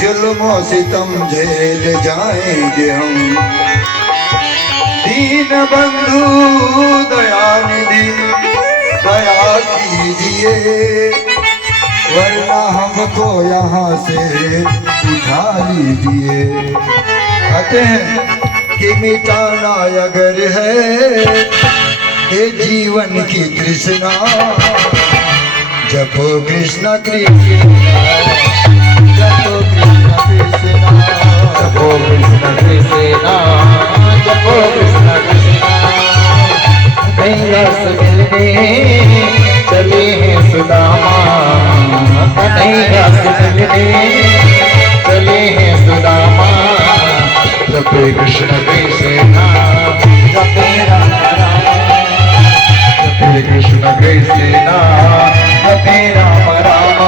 जुल्मों सितम झेल जाएंगे हम, दीन बंधु दयानिधि दया कीजिए, वरना हमको यहाँ से उठा लीजिए। कहते हैं कि मिटाना अगर है ये जीवन की तृष्णा, जपो कृष्ण कृष्ण, जपो कृष्ण कृष्ण, जपो कृष्ण कृष्ण, जपो कृष्ण कृष्ण। कन्हैया से मिलने चले हैं सुदामा, कन्हैया से मिलने चले हैं सुदामा। जपे कृष्ण कृष्ण, जपे राम राम, जपे कृष्ण कृष्ण, जपे राम राम।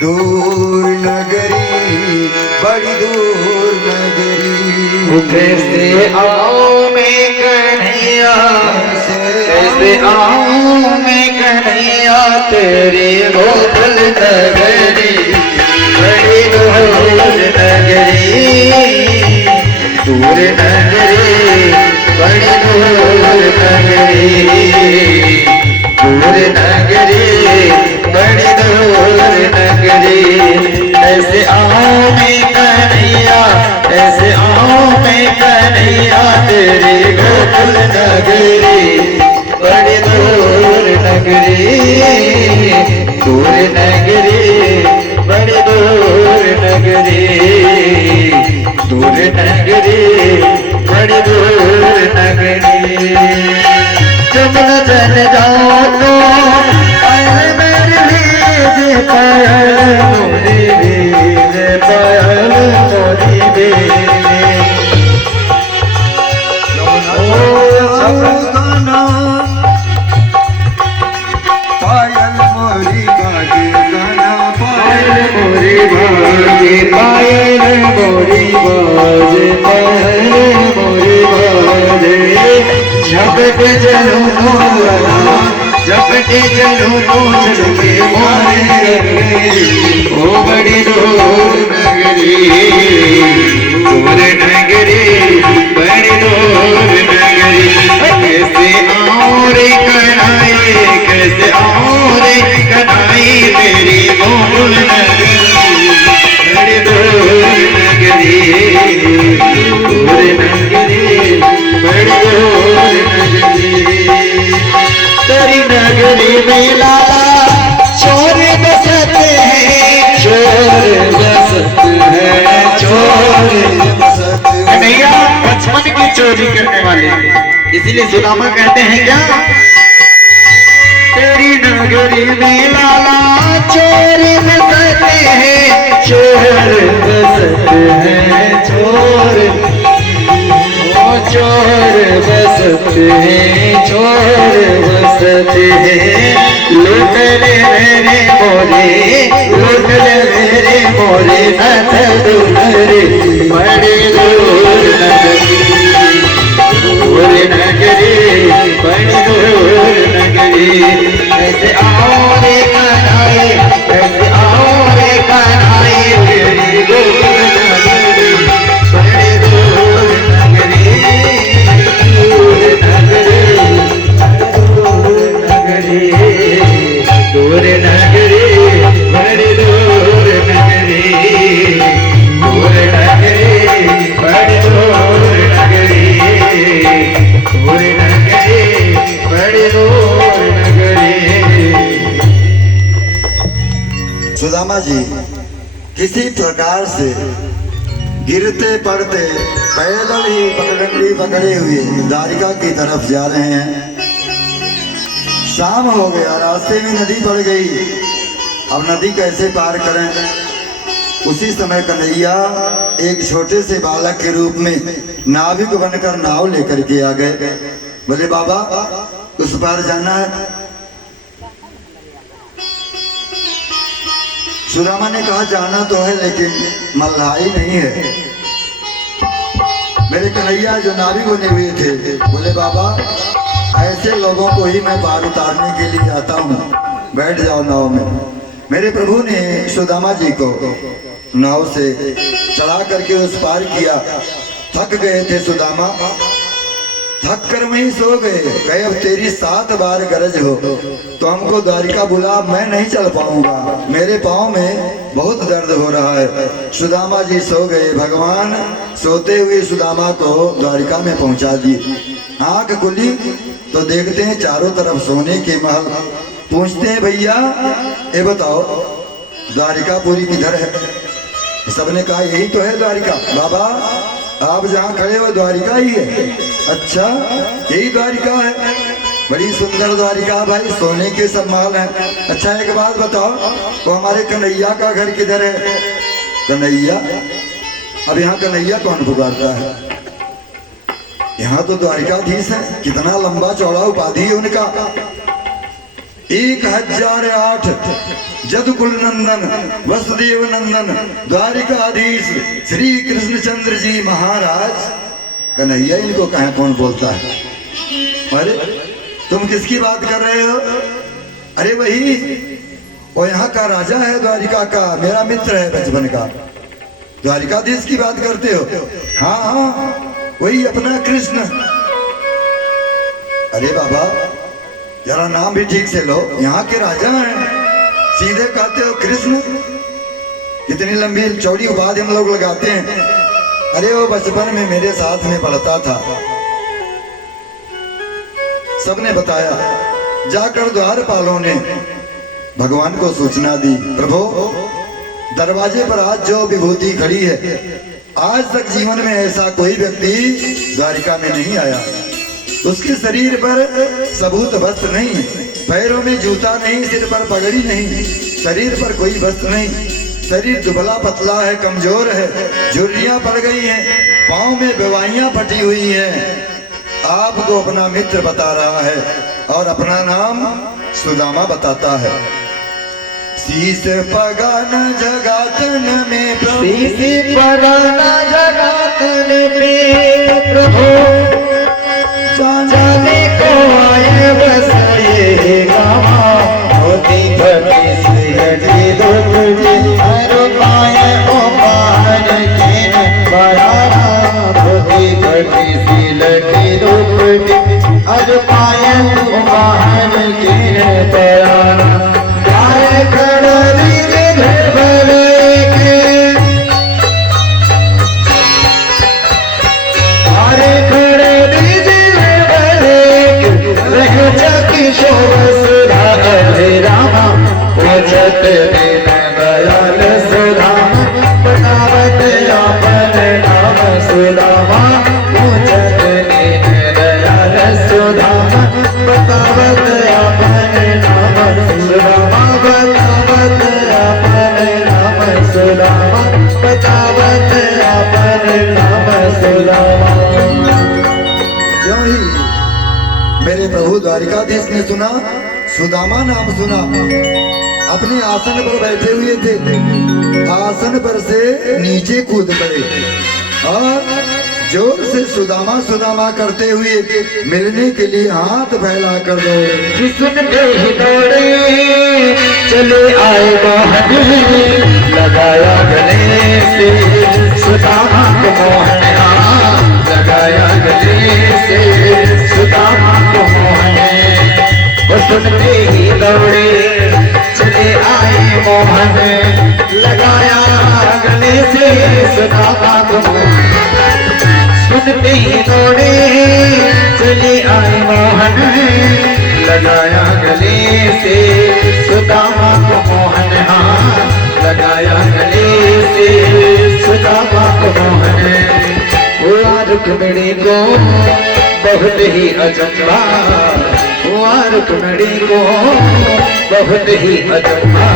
दूर नगरी बड़ी दूर नगरी, कैसे आऊं मैं कन्हैया, कैसे आऊं मैं कन्हैया तेरी गोकुल नगरी, बड़ी दूर नगरी, दूर नगरी, बड़ी दूर नगरी, दूर नगरी, बड़ी दूर नगरी। ऐसे आऊं मैं कन्हैया, ऐसे आऊं मैं कन्हैया तेरी गोकुल नगरी, बड़ी दूर नगरी, दूर नगरी, बड़ी दूर नगरी, दूर नगरी, बड़ी दूर नगरी। जब न चल जाओ तो पायल मेरे भेजे, पायल मोरी भेजे, पायल मोरी भेजे। गाना पायल मोरी बाजे, गाना पायल मोरी बाजे, पायल मोरी बाजे, पायल मोरी बाजे। झपटे चलो तो झपटे चलो तो चल के मारे ओ बड़ी दूर नगरी, दूर नगरी, बड़ी दूर नगरी। कैसे आऊं रे कन्हैया, कैसे आऊं रे कन्हैया तेरी गोकुल नगरी, बड़ी दूर नगरी, दूर नगरी, बड़ी दूर नगरी। तेरी नगरी में लाला चोर बसते हैं, चोर बसते हैं, चोर बसते हैं। कन्हैया बचपन की चोरी करने वाले, इसीलिए सुदामा कहते हैं क्या? तेरी नगरी में लाला चोर बसते हैं, चोर बसते हैं, चोर, चोर बसते हैं, चोर बसते हैं। लूट ले मेरे मोरे, लूट ले मेरे मोरे, नाथ दूरे, बड़ी दूर नगरी, दूर नगरी, बड़ी दूर नगरी। कैसे आओ रे कन्हैया, कैसे आओ रे कन्हैया तेरी गोकुल नगरी, बड़ी दूर नगरी, दूर नगरी, दूर नगरी, दूर नगरी, बड़ी दूर नगरी, दूर नगरी, बड़ी दूर नगरी, दूर नगरी, बड़ी दूर नगरी। सुदामा जी किसी प्रकार से गिरते पड़ते पैदल ही पगडंडी पकड़े हुए द्वारिका की तरफ जा रहे हैं। शाम हो गया, रास्ते में नदी पड़ गई। अब नदी कैसे पार करें? उसी समय कन्हैया एक छोटे से बालक के रूप में नाविक बनकर नाव लेकर के आ गए। बोले बाबा उस पार जाना है। सुदामा ने कहा जाना तो है लेकिन मल्लाई नहीं है। मेरे कन्हैया जो नाविक बने हुए थे बोले बाबा ऐसे लोगों को ही मैं पार उतारने के लिए आता हूँ, बैठ जाओ नाव में। मेरे प्रभु ने सुदामा जी को नाव से चढ़ा करके उस पार किया। थक गए थे सुदामा, थक कर वहीं सो गए। कहे अब तेरी 7 बार गरज हो तो हमको द्वारिका बुला, मैं नहीं चल पाऊंगा, मेरे पाँव में बहुत दर्द हो रहा है। सुदामा जी सो गए। भगवान सोते हुए सुदामा को द्वारिका में पहुंचा दिए। आंख खुली तो देखते हैं चारों तरफ सोने के महल। पूछते हैं भैया ये बताओ द्वारिकापुरी किधर है? सबने कहा यही तो है द्वारिका। बाबा आप जहाँ खड़े हो द्वारिका ही है। अच्छा यही द्वारिका है, बड़ी सुंदर द्वारिका भाई, सोने के सब महल हैं। अच्छा एक बात बताओ तो हमारे कन्हैया का घर किधर है? कन्हैया? अब यहाँ कन्हैया कौन पुकारता है? यहाँ तो द्वारिकाधीश है। कितना लंबा चौड़ा उपाधि है उनका। 1008 जदुकुल नंदन वसुदेव नंदन द्वारिकाधीश श्री कृष्णचंद्र जी महाराज। कन्हैया इनको कहाँ कौन बोलता है? अरे तुम किसकी बात कर रहे हो? अरे वही वो यहाँ का राजा है द्वारिका का, मेरा मित्र है बचपन का। द्वारिकाधीश की बात करते हो? हाँ हाँ वही अपना कृष्ण। अरे बाबा जरा नाम भी ठीक से लो, यहाँ के राजा हैं, सीधे कहते हो कृष्ण। कितनी लंबी चौड़ी उपाधि हम लोग लगाते हैं। अरे वो बचपन में मेरे साथ में पढ़ता था, सबने बताया। जाकर द्वारपालों ने भगवान को सूचना दी, प्रभु दरवाजे पर आज जो विभूति खड़ी है, आज तक जीवन में ऐसा कोई व्यक्ति द्वारिका में नहीं आया। उसके शरीर पर सबूत वस्त्र नहीं, पैरों में जूता नहीं, सिर पर पगड़ी नहीं, शरीर पर कोई वस्त्र नहीं। शरीर दुबला पतला है, कमजोर है, झुर्रियां पड़ गई हैं, पाँव में बेवाइयां फटी हुई हैं। आपको अपना मित्र बता रहा है और अपना नाम सुदामा बताता है। शीश पगान जगातन में प्रभु, शीश पगान जगातन में प्रभु, जाने को आए बस ये गावा, होती भक्ति से हटी दुर्गुजी, हर पाए ओ पार के बरारा, होती भक्ति से लटी दुर्गुजी, हर पाए ओ पार के बरारा। गाय खड़री के घर भले के, गाय खड़री शोभा हरे रामा, पूछत दीन दयाल सुदामा, बतावत आपन नाम सुदामा, पूछत दीन दयाल सुदामा, बतावत आपन नाम सुदामा, बतावत आपन नाम सुदामा, बतावत आपन नाम सुदामा। क्यों ही मेरे प्रभु द्वारिकाधीश ने सुना, सुदामा नाम सुना, अपने आसन पर बैठे हुए थे, आसन पर से नीचे कूद पड़े और जोर से सुदामा सुदामा करते हुए मिलने के लिए हाथ फैला कर दौड़े। सुनते ही दौड़े चले आए मोहन, लगाया गले से सुदामा को मोहन, लगाया गले से सुदामा को मोहन। वो सुनते ही दौड़े चले आए मोहन, लगाया गले से सुदामा को मोहन। सुनते ही दौड़े चले आए मोहन, लगाया गले से सुदामा को मोहन, लगाया गले से सुदामा को मोहन। हुआ रुक्मिणी को बहुत ही अचंभा, हुआ रुक्मिणी को बहुत ही अचंभा,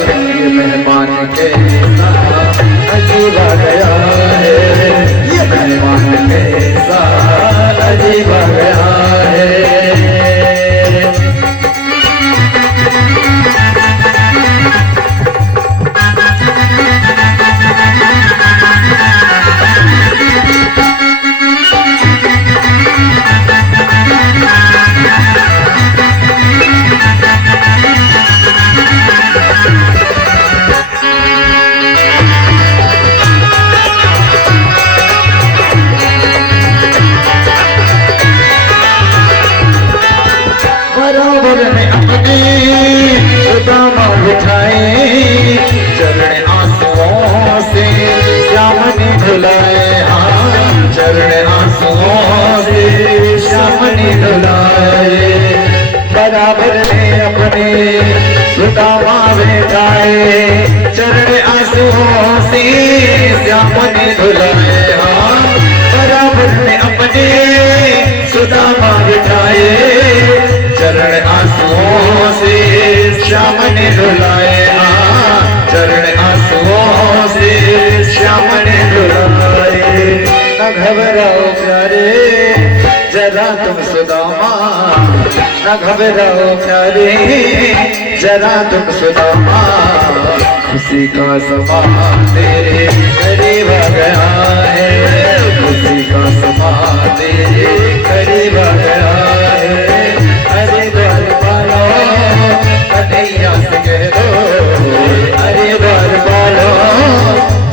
ये मेहमान के साथ अजीब आ गया है, ये मेहमान कैसा अजीब आ गया है। बराबर में अपने दामा उठाए, चरण आंसुओं से श्याम ने धुलाए, हाँ चरण आंसुओं से श्याम ने धुलाए। बराबर में अपने सुदामा बैठाए, चरण आंसुओं से श्याम ने धुलाए, हाँ बराबर में अपने सुदामा बैठाए, चरण आंसुओं से श्याम ने धुलाए, चरण आंसुओं से श्याम ने धुलाए। न घबराओ प्यारे जरा तुम सुदामा, न घबराओ प्यारे जरा तुम सुदामा, खुशी का समा तेरे करीब आ गया है, खुशी का समा तेरे करीब आ गया है। अरे द्वार पालो कन्हैया से कह दो, अरे द्वार पालो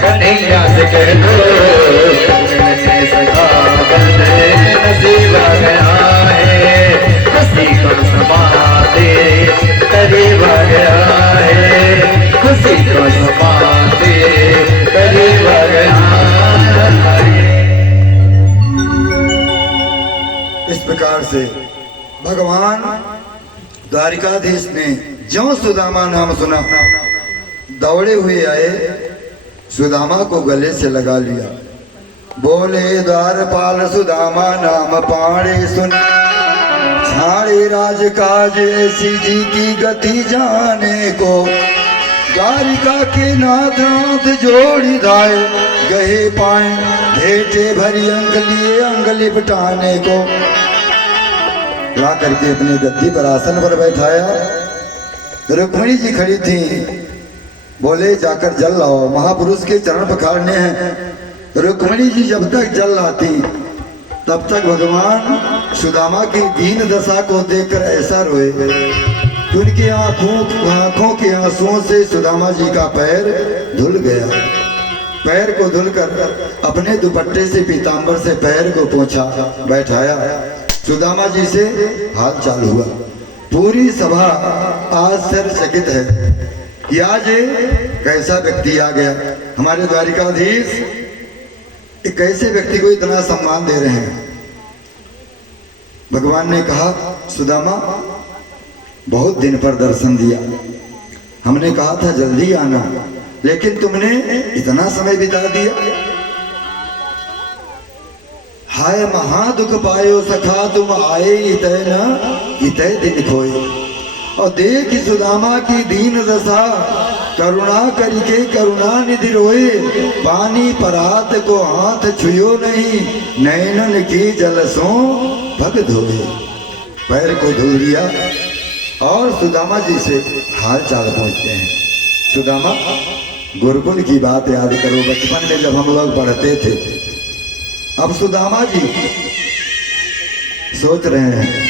कन्हैया से कह दो, मिलने सका बंदे नसीब आ गया है, खुशी का समा तेरे करीब आ गया है, खुशी का समा तेरे करीब आ गया है। इस प्रकार से भगवान द्वारिकाधीश ने ज्यों सुदामा नाम सुना, दौड़े हुए आए, सुदामा को गले से लगा लिया, बोले द्वारपाल सुदामा नाम पाड़े सुन, छाड़े राज काज ऐसी जी की गति जाने को, द्वारिका के नाथ नाथ जोड़ी धाए, गहे पाए भेटे भरी अंग लिए अंग लिपटाने को, ला करके अपने गद्दी पर आसन पर बैठाया। रुक्मिणी जी खड़ी थी, बोले जाकर जल लाओ, महापुरुष के चरण पखारने हैं। रुक्मिणी जी जब तक जल लाती तब तक भगवान सुदामा की दीन दशा को देखकर ऐसा रोए कि उनकी आंखों के आंसुओं से सुदामा जी का पैर धुल गया। पैर को धुलकर अपने दुपट्टे से पीतांबर से पैर को पोंछा, बैठाया, सुदामा जी से हाल चाल हुआ। पूरी सभा आश्चर्यचकित है कि आज कैसा व्यक्ति आ गया, हमारे द्वारिकाधीश एक ऐसे व्यक्ति को इतना सम्मान दे रहे हैं। भगवान ने कहा सुदामा बहुत दिन पर दर्शन दिया, हमने कहा था जल्दी आना, लेकिन तुमने इतना समय बिता दिया। हाय महा दुख पायो सखा तुम आए इतै न इतै दिन खोए। और देख सुदामा की दीन दशा, करुणा करके करुणा निधि रोए, पानी परात को हाथ छुयो नहीं, नैनन की जलसों भग धोए। पैर को धो लिया और सुदामा जी से हाल चाल पूछते हैं। सुदामा गुरुकुल की बात याद करो, बचपन में जब हम लोग पढ़ते थे। अब सुदामा जी सोच रहे हैं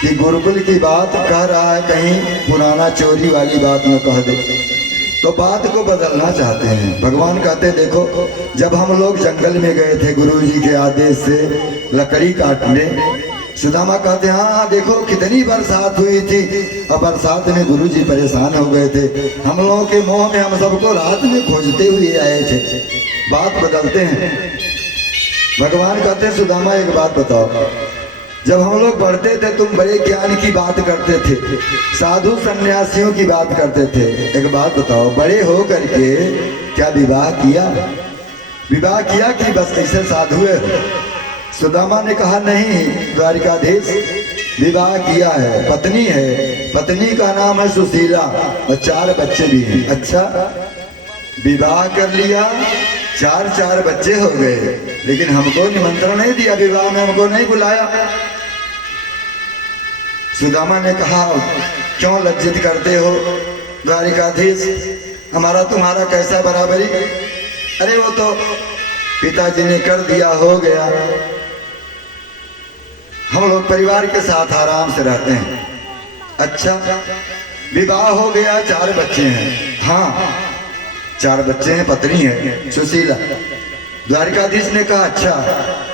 कि गुरुकुल की बात कह रहा है, कहीं पुराना चोरी वाली बात न कह दे, तो बात को बदलना चाहते हैं। भगवान कहते देखो, जब हम लोग जंगल में गए थे गुरु जी के आदेश से लकड़ी काटने, सुदामा कहते हाँ देखो कितनी बरसात हुई थी, और बरसात में गुरु जी परेशान हो गए थे, हम लोगों के मोह में हम सबको रात में खोजते हुए आए थे। बात बदलते हैं। भगवान कहते हैं सुदामा एक बात बताओ, जब हम लोग पढ़ते थे तुम बड़े ज्ञान की बात करते थे, साधु सन्यासियों की बात करते थे, एक बात बताओ, बड़े हो करके क्या विवाह किया? विवाह किया कि बस ऐसे साधु है? सुदामा ने कहा नहीं द्वारिकाधीश, विवाह किया है, पत्नी है, पत्नी का नाम है सुशीला और 4 बच्चे भी हैं। अच्छा, विवाह कर लिया चार चार बच्चे हो गए, लेकिन हमको निमंत्रण नहीं दिया, विवाह में हमको नहीं बुलाया। सुदामा ने कहा, क्यों लज्जित करते हो द्वारिकाधीश, हमारा तुम्हारा कैसा बराबरी? अरे वो तो पिताजी ने कर दिया, हो गया। हम लोग परिवार के साथ आराम से रहते हैं। अच्छा, विवाह हो गया, 4 बच्चे हैं। हाँ, 4 बच्चे हैं, पत्नी है सुशीला। द्वारिकाधीश ने कहा, अच्छा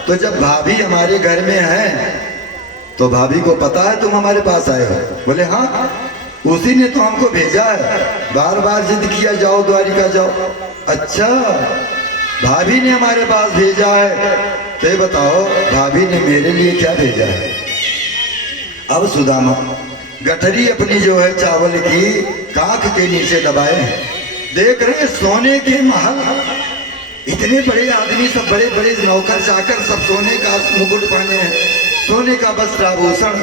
तो जब भाभी हमारे घर में है तो भाभी को पता है तुम हमारे पास आए हो? बोले हाँ, उसी ने तो हमको भेजा है, बार बार जिद किया जाओ द्वारिका जाओ। अच्छा, भाभी ने हमारे पास भेजा है, तो ये बताओ भाभी ने मेरे लिए क्या भेजा है? अब सुदामा गठरी अपनी जो है चावल की काख के नीचे दबाए, देख रहे सोने के महल, इतने बड़े आदमी, सब बड़े बड़े नौकर चाकर, सब सोने का मुकुट पहने हैं, सोने का वस्त्र आभूषण।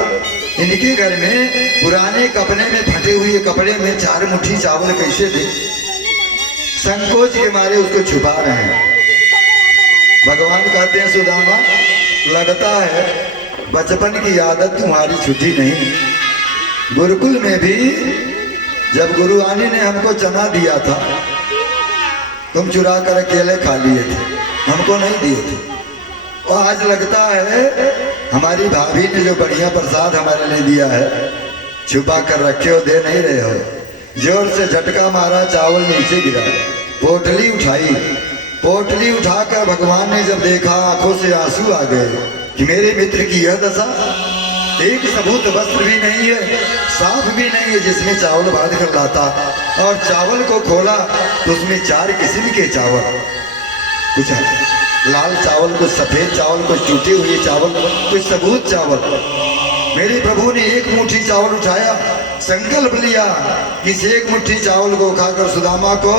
इनके घर में पुराने कपड़े में, फटे हुए कपड़े में 4 मुट्ठी चावल कैसे दे? संकोच के मारे उसको छुपा रहे हैं। भगवान कहते हैं, सुदामा लगता है बचपन की आदत तुम्हारी छुट्टी नहीं। गुरुकुल में भी जब गुरुआनी ने हमको चना दिया था, तुम चुरा कर अकेले खा लिए थे, हमको नहीं दिए थे। और आज लगता है हमारी भाभी ने जो बढ़िया प्रसाद हमारे लिए दिया है, छुपा कर रखे हो, दे नहीं रहे हो। जोर से झटका मारा, चावल नीचे गिरा, पोटली उठाई, पोटली उठाकर भगवान ने जब देखा, आंखों से आंसू आ गए कि मेरे मित्र की यह दशा, एक सबूत वस्त्र भी नहीं है, साफ भी नहीं है जिसमें चावल बांध कर लाता। और चावल को खोला तो उसमें 4 किस्म के चावल, कुछ लाल चावल, कुछ सफेद चावल, कुछ टूटे हुए चावल, कुछ सबूत चावल। मेरे प्रभु ने एक मुट्ठी चावल उठाया, संकल्प लिया कि इस एक मुट्ठी चावल को खाकर सुदामा को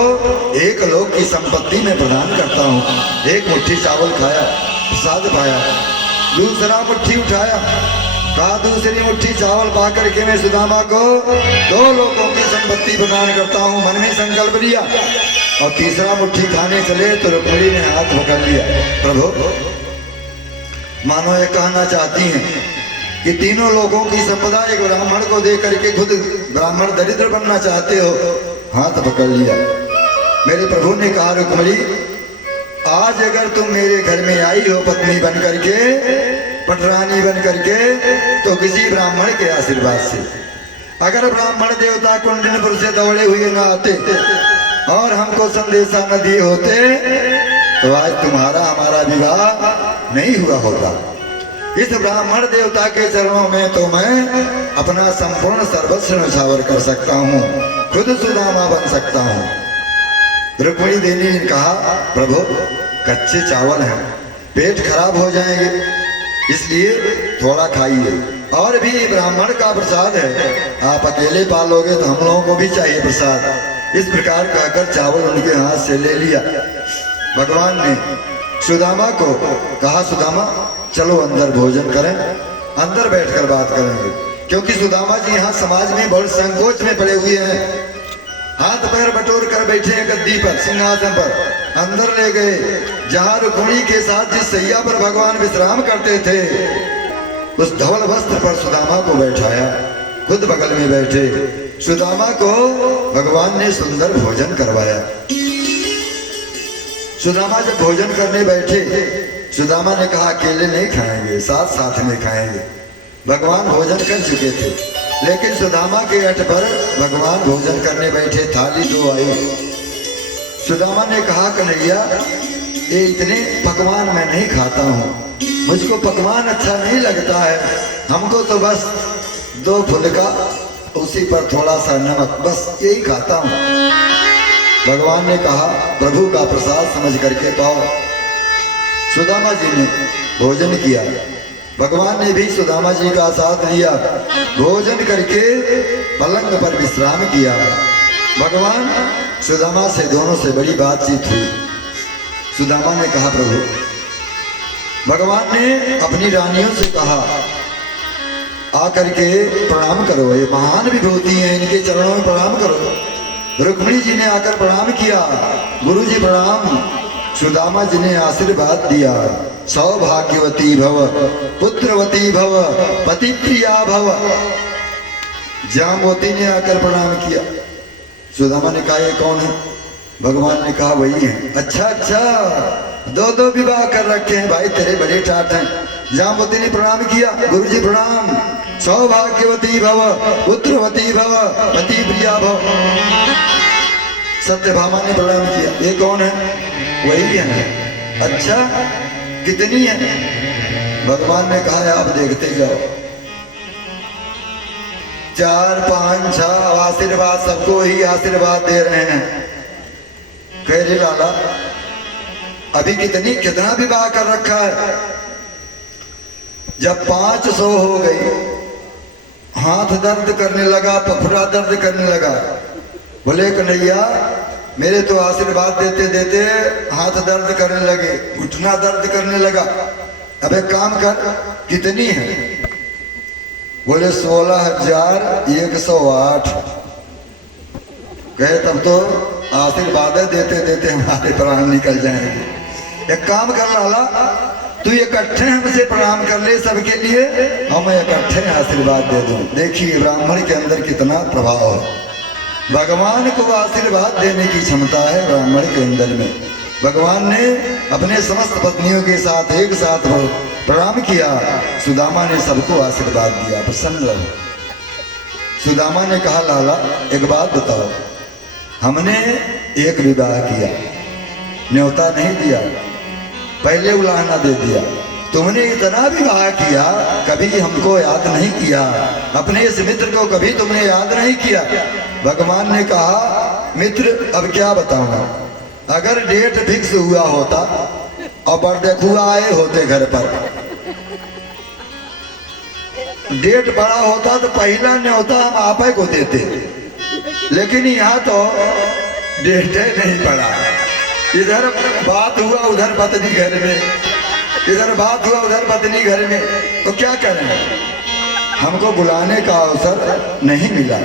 1 लोक की संपत्ति में प्रदान करता हूँ। 1 मुट्ठी चावल खाया, प्रसाद पाया। दूसरा मुट्ठी उठाया, कहा दूसरी मुट्ठी चावल पा करके मैं सुदामा को 2 लोकों की संपत्ति प्रदान करता हूँ, मन में संकल्प लिया। और तीसरा मुट्ठी खाने चले तो रुक्मिणी ने हाथ पकड़ लिया, प्रभु मानो ये कहना चाहती हैं कि तीनों लोगों की संपदा एक ब्राह्मण को दे करके खुद ब्राह्मण दरिद्र बनना चाहते हो। हाथ पकड़ लिया। मेरे प्रभु ने कहा, रुक्मिणी आज अगर तुम मेरे घर में आई हो पत्नी बन करके, पटरानी बन करके, तो किसी ब्राह्मण के आशीर्वाद से। अगर ब्राह्मण देवता कुंडनपुर से दौड़े हुए न आते और हमको संदेशा न दिए होते, तो आज तुम्हारा हमारा विवाह नहीं हुआ होता। इस ब्राह्मण देवता के चरणों में तो मैं अपना संपूर्ण सर्वस्व न्यौछावर कर सकता हूँ, खुद सुदामा बन सकता हूँ। रुक्मिणी देवी ने कहा, प्रभु कच्चे चावल हैं, पेट खराब हो जाएंगे, इसलिए थोड़ा खाइए। और भी ब्राह्मण का प्रसाद है, आप अकेले पालोगे तो हम लोगों को भी चाहिए प्रसाद। इस प्रकार कहकर चावल उनके हाथ से ले लिया। भगवान ने सुदामा को कहा, सुदामा चलो अंदर भोजन करें, अंदर बैठकर बात करेंगे। क्योंकि सुदामा जी यहाँ समाज में बहुत संकोच में पड़े हुए हैं, हाथ पैर बटोर कर बैठे हैं गद्दी पर, सिंहासन पर। अंदर ले गए, जहाँ रुक्मिणी के साथ जिस सैया पर भगवान विश्राम करते थे, उस धवल वस्त्र पर सुदामा को बैठाया, खुद बगल में बैठे। सुदामा को भगवान ने सुंदर भोजन करवाया। सुदामा जब भोजन करने बैठे, सुदामा ने कहा अकेले नहीं खाएंगे, साथ साथ में खाएंगे। भगवान भोजन कर चुके थे, लेकिन सुदामा के हठ पर भगवान भोजन करने बैठे, थाली 2 आई। सुदामा ने कहा, कन्हैया ये इतने पकवान मैं नहीं खाता हूँ, मुझको पकवान अच्छा नहीं लगता है, हमको तो बस 2 फुलका, उसी पर थोड़ा सा नमक, बस यही खाता हूँ। भगवान ने कहा, प्रभु का प्रसाद समझ करके पाओ। सुदामा जी ने भोजन किया, भगवान ने भी सुदामा जी का साथ लिया, भोजन करके पलंग पर विश्राम किया। भगवान सुदामा से दोनों से बड़ी बातचीत हुई। सुदामा ने कहा, प्रभु भगवान ने अपनी रानियों से कहा आकर के प्रणाम करो, ये महान विभूति हैं, इनके चरणों में प्रणाम करो। रुक्मिणी जी ने आकर प्रणाम किया, गुरु जी प्रणाम। सुदामा जी ने आशीर्वाद दिया, सौभाग्यवती भव, पुत्रवती भव, पति प्रिया भव। जामवती ने आकर प्रणाम किया। सुदामा ने कहा ये कौन है? भगवान ने कहा वही है। अच्छा अच्छा, दो विवाह कर रखे हैं भाई, तेरे बड़े टाट हैं। जामवती ने प्रणाम किया, गुरुजी प्रणाम। सौभाग्यवती भव, पुत्रवती भव, पति प्रिया भव। सत्यभामा ने प्रणाम किया, ये कौन है? वही है। अच्छा, कितनी है? भगवान ने कहा आप देखते जाओ, 4 5 6 आशीर्वाद, सबको ही आशीर्वाद दे रहे हैं। कह रे लाला, अभी कितना विवाह कर रखा है? जब 500 हो गई, हाथ दर्द करने लगा, पफरा दर्द करने लगा। बोले कन्हैया, मेरे तो आशीर्वाद देते देते हाथ दर्द करने लगे, घुटना दर्द करने लगा। अब एक काम कर, कितनी है? बोले 16,108। कहे तब तो आशीर्वाद देते देते हमारे प्राण निकल जाएंगे। एक काम कर लाला, तू इकट्ठे हमसे प्रणाम कर ले सबके लिए, हम इकट्ठे आशीर्वाद दे दूं। देखिए ब्राह्मण के अंदर कितना प्रभाव है। भगवान को आशीर्वाद देने की क्षमता है ब्राह्मण के अंदर में। भगवान ने अपने समस्त पत्नियों के साथ एक साथ प्रणाम किया। सुदामा ने सबको आशीर्वाद दिया, प्रसन्न रहो। सुदामा ने कहा लाला एक बात बताओ, हमने एक विवाह किया, न्योता नहीं दिया, पहले उलाहना दे दिया। तुमने इतना विवाह किया, कभी हमको याद नहीं किया, अपने इस मित्र को कभी तुमने याद नहीं किया। भगवान ने कहा मित्र अब क्या बताऊं, अगर डेट फिक्स हुआ होता और बरदेखुआ आए होते घर पर, डेट बड़ा होता तो पहला न्योता हम आप को देते, लेकिन यहाँ तो डेट नहीं पड़ा। इधर बात हुआ उधर पत्नी घर में, इधर बात हुआ उधर पत्नी घर में, तो क्या करें? हमको बुलाने का अवसर नहीं मिला।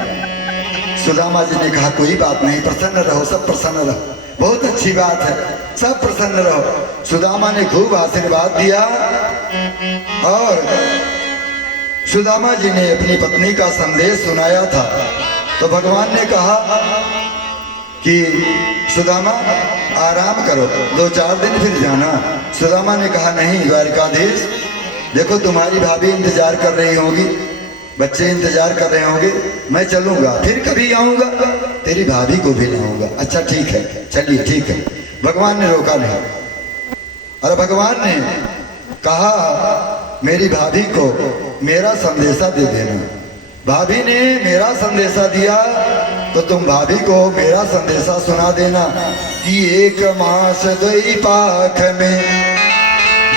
सुदामा जी ने कहा कोई बात नहीं, प्रसन्न रहो, सब प्रसन्न रहो, बहुत अच्छी बात है, सब प्रसन्न रहो। सुदामा ने खूब आशीर्वाद दिया और सुदामा जी ने अपनी पत्नी का संदेश सुनाया था। तो भगवान ने कहा कि सुदामा आराम करो, 2-4 दिन फिर जाना। सुदामा ने कहा नहीं द्वारिकाधीश, देखो तुम्हारी भाभी इंतजार कर रही होगी, बच्चे इंतजार कर रहे होंगे, मैं चलूंगा, फिर कभी आऊंगा, तेरी भाभी को भी लाऊंगा। अच्छा ठीक है, चलिए ठीक है। भगवान ने रोका नहीं और भगवान ने कहा मेरी भाभी को मेरा संदेशा दे देना। भाभी ने मेरा संदेशा दिया तो तुम भाभी को मेरा संदेशा सुना देना कि 1 मास 2 पाख में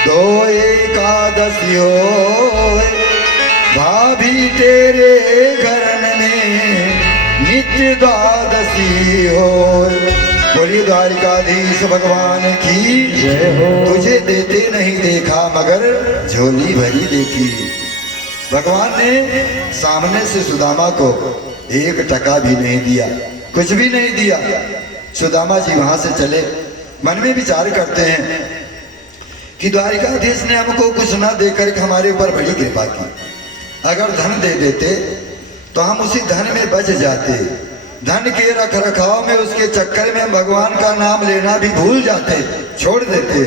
2 एकादशी हो, भाभी तेरे घरन में नित्य द्वादशी हो। बोलिए द्वारिकाधीश भगवान की जय हो। तुझे देते नहीं देखा मगर झोली भरी देखी। भगवान ने सामने से सुदामा को 1 टका भी नहीं दिया, कुछ भी नहीं दिया। सुदामा जी वहां से चले, मन में विचार करते हैं कि द्वारिकाधीश ने हमको कुछ ना देकर हमारे ऊपर बड़ी कृपा की। अगर धन दे देते तो हम उसी धन में बच जाते, धन के रख रखाव में उसके चक्कर में भगवान का नाम लेना भी भूल जाते, छोड़ देते।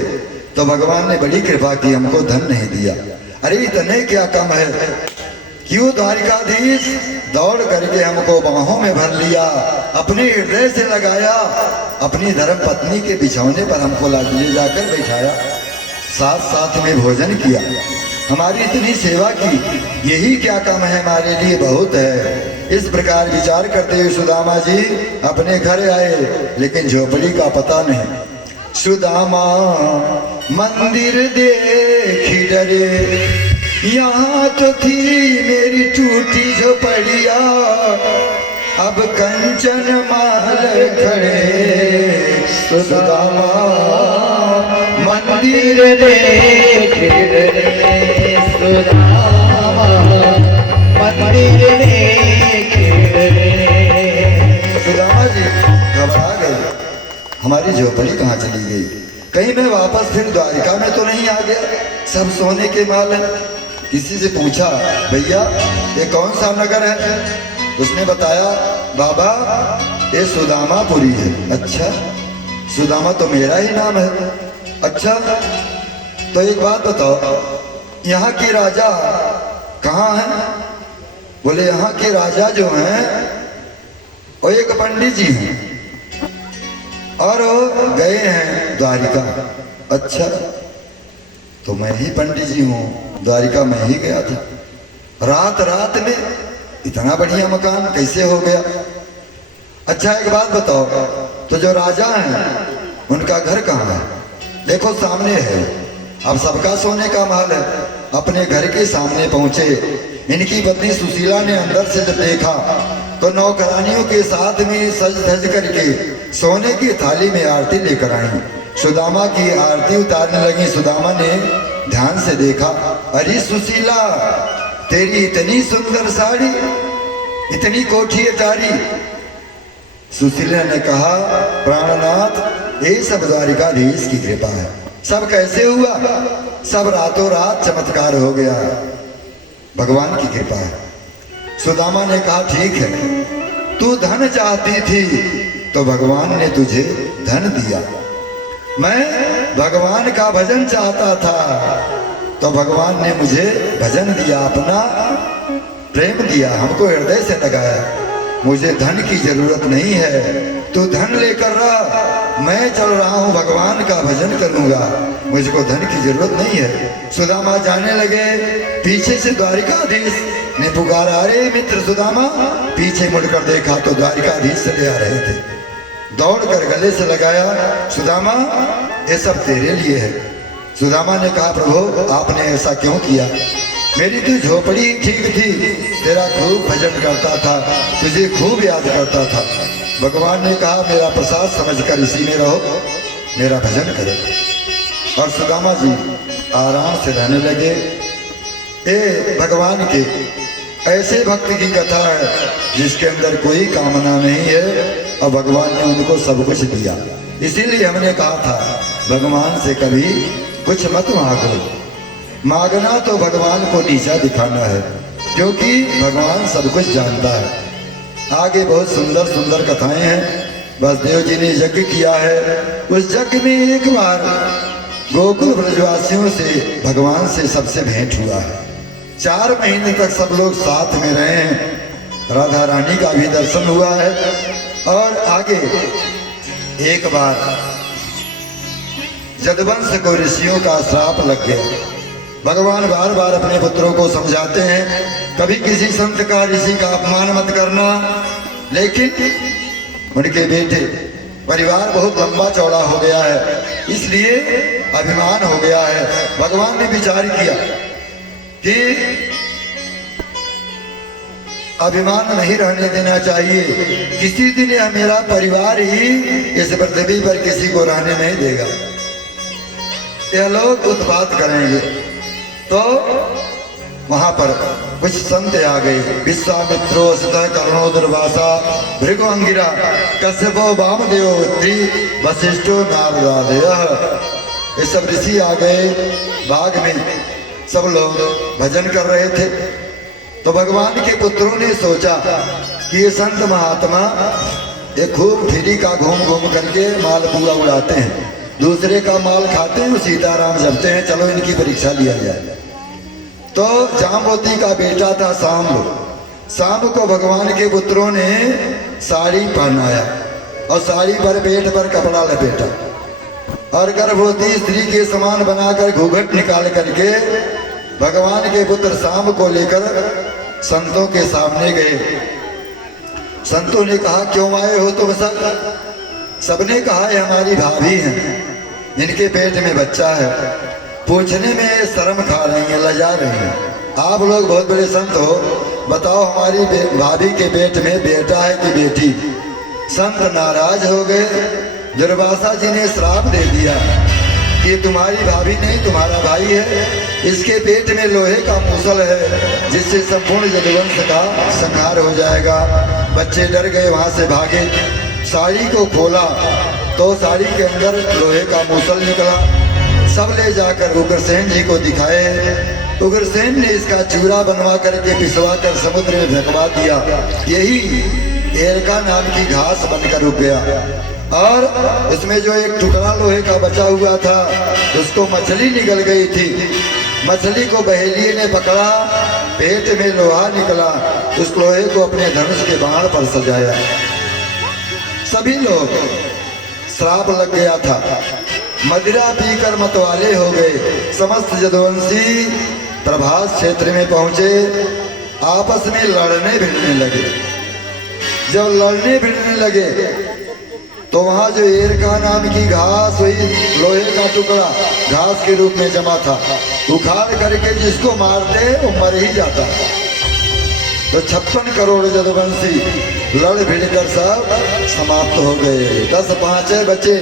तो भगवान ने बड़ी कृपा की, हमको धन नहीं दिया। अरे इतने क्या कम है, क्यों द्वारिकाधीश दौड़ करके हमको बाहों में भर लिया, अपने हृदय से लगाया, अपनी धर्म पत्नी के बिछौने पर हमको ले जाकर बैठाया, साथ साथ में भोजन किया, हमारी इतनी सेवा की, यही क्या कम है, हमारे लिए बहुत है। इस प्रकार विचार करते हुए सुदामा जी अपने घर आए, लेकिन झोपड़ी का पता नहीं। सुदामा मंदिर देखी डरे, यहाँ तो थी मेरी टूटी झोपड़िया, अब कंचन महल खड़े। सुदामा मंदिर देखी डरे, सुदामा मंदिर देखी डरे। सुदामा जी घबरा गए, हमारी झोपड़ी कहाँ चली गई। कहीं मैं वापस फिर द्वारिका में तो नहीं आ गया, सब सोने के महल है। किसी से पूछा, भैया ये कौन सा नगर है? उसने बताया, बाबा ये सुदामापुरी है। अच्छा, सुदामा तो मेरा ही नाम है। अच्छा, तो एक बात बताओ, यहाँ के राजा कहाँ हैं? बोले यहाँ के राजा जो हैं वो एक पंडित जी हैं और वो गए हैं द्वारिका। अच्छा, तो मैं ही पंडित जी हूँ, द्वारिका मैं ही गया था। रात रात में इतना बढ़िया मकान कैसे हो गया? अच्छा एक बात बताओ, तो जो राजा हैं उनका घर कहाँ है? देखो सामने है। अब सबका सोने का महल है। अपने घर के सामने पहुंचे, इनकी पत्नी सुशीला ने अंदर से जब देखा तो नौकरानियों के साथ में सज धज करके सोने की थाली में आरती लेकर आई। सुदामा की आरती उतारने लगी। सुदामा ने ध्यान से देखा, अरे सुशीला, तेरी इतनी सुंदर साड़ी, इतनी कोठी अटारी। सुशीला ने कहा, प्राणनाथ ये सब द्वारिकाधीश की कृपा है। सब कैसे हुआ? सब रातों रात चमत्कार हो गया, भगवान की कृपा है। सुदामा ने कहा, ठीक है, तू धन चाहती थी तो भगवान ने तुझे धन दिया। मैं भगवान का भजन चाहता था तो भगवान ने मुझे भजन दिया, अपना प्रेम दिया, हमको हृदय से लगाया। मुझे धन की जरूरत नहीं है, तू धन लेकर रह, मैं चल रहा हूँ भगवान का भजन करूंगा, मुझको धन की जरूरत नहीं है। सुदामा जाने लगे। पीछे से द्वारिकाधीश ने पुकारा, अरे मित्र सुदामा। पीछे मुड़कर देखा तो द्वारिकाधीश चले आ रहे थे। दौड़कर गले से लगाया, सुदामा ये सब तेरे लिए है। सुदामा ने कहा, प्रभु आपने ऐसा क्यों किया? मेरी तो झोपड़ी ठीक थी, तेरा खूब भजन करता था, तुझे खूब याद करता था। भगवान ने कहा, मेरा प्रसाद समझकर इसी में रहो, मेरा भजन करो। और सुदामा जी आराम से रहने लगे। ये भगवान के ऐसे भक्त की कथा है जिसके अंदर कोई कामना नहीं है और भगवान ने उनको सब कुछ दिया। इसीलिए हमने कहा था, भगवान से कभी कुछ मत मांगो। मांगना तो भगवान को नीचा दिखाना है, क्योंकि भगवान सब कुछ जानता है। आगे बहुत सुंदर सुंदर कथाएं हैं। वसुदेव जी ने यज्ञ किया है। उस यज्ञ में एक बार गोकुल ब्रजवासियों से भगवान से सबसे भेंट हुआ है। 4 महीने तक सब लोग साथ में रहे हैं। राधा रानी का भी दर्शन हुआ है। और आगे एक बार जदवंश को ऋषियों का श्राप लग गया। भगवान बार बार अपने पुत्रों को समझाते हैं, कभी किसी संत का ऋषि का अपमान मत करना। लेकिन उनके बेटे, परिवार बहुत लंबा चौड़ा हो गया है, इसलिए अभिमान हो गया है। भगवान ने विचार किया कि अभिमान नहीं रहने देना चाहिए। किसी दिन यह मेरा परिवार ही इस पृथ्वी पर किसी को रहने नहीं देगा, यह लोग उत्पात करेंगे। तो वहां पर कुछ संत आ गए। विश्वामित्रो सतः कर्णो दुर्वासा भृगु अंगिरा कश्यपो वामदेव वशिष्ठो नारदादयः। ये सब ऋषि आ गए। बाग में सब लोग भजन कर रहे थे। तो भगवान के पुत्रों ने सोचा कि ये संत महात्मा ये खूब फ्री का घूम घूम करके मालपुआ उड़ाते हैं, दूसरे का माल खाते हैं, सीताराम जपते हैं, चलो इनकी परीक्षा लिया जाए। तो जाम्बवती का बेटा था सांब। सांब को भगवान के पुत्रों ने साड़ी पहनाया और साड़ी पर पेट पर कपड़ा लपेटा और गर्भवती स्त्री के समान बनाकर घूंघट निकाल करके भगवान के पुत्र सांब को लेकर संतों के सामने गए। संतों ने कहा, क्यों आए हो तुम सब? सबने कहा, ये हमारी भाभी हैं, इनके पेट में बच्चा है। पूछने में शर्म खा रही हैं, लजा रही हैं। आप लोग बहुत बड़े संत हो, बताओ हमारी भाभी के पेट में बेटा है कि बेटी? संत नाराज हो गए। दुर्वासा जी ने श्राप दे दिया कि तुम्हारी भाभी नहीं, तुम्हारा भाई है। इसके पेट में लोहे का मूसल है जिससे संपूर्ण यदुवंश का संहार हो जाएगा। बच्चे डर गए, वहां से भागे। साड़ी को खोला तो साड़ी के अंदर लोहे का मूसल निकला। सब ले जाकर उग्रसेन जी को दिखाए। उग्रसेन ने इसका चूरा बनवा करके पिसवा कर समुद्र में फेंकवा दिया। यही एरका नाम की घास बनकर उग गया। और इसमें जो एक टुकड़ा लोहे का बचा हुआ था उसको मछली निकल गई थी। मछली को बहेलिए ने पकड़ा, पेट में लोहा निकला, उस लोहे को अपने धनुष के बाण पर सजाया। सभी लोग श्राप लग गया था, मदिरा पीकर मतवाले हो गए। समस्त यदुवंशी प्रभास क्षेत्र में पहुंचे, आपस में लड़ने भिड़ने लगे। जब लड़ने भिड़ने लगे तो वहां जो एरका नाम की घास हुई, लोहे का टुकड़ा घास के रूप में जमा था, उखाड़ करके जिसको मारते वो मर ही जाता। तो 56 करोड़ यदुवंशी लड़ भिड़कर सब समाप्त हो गए। 10 बचे।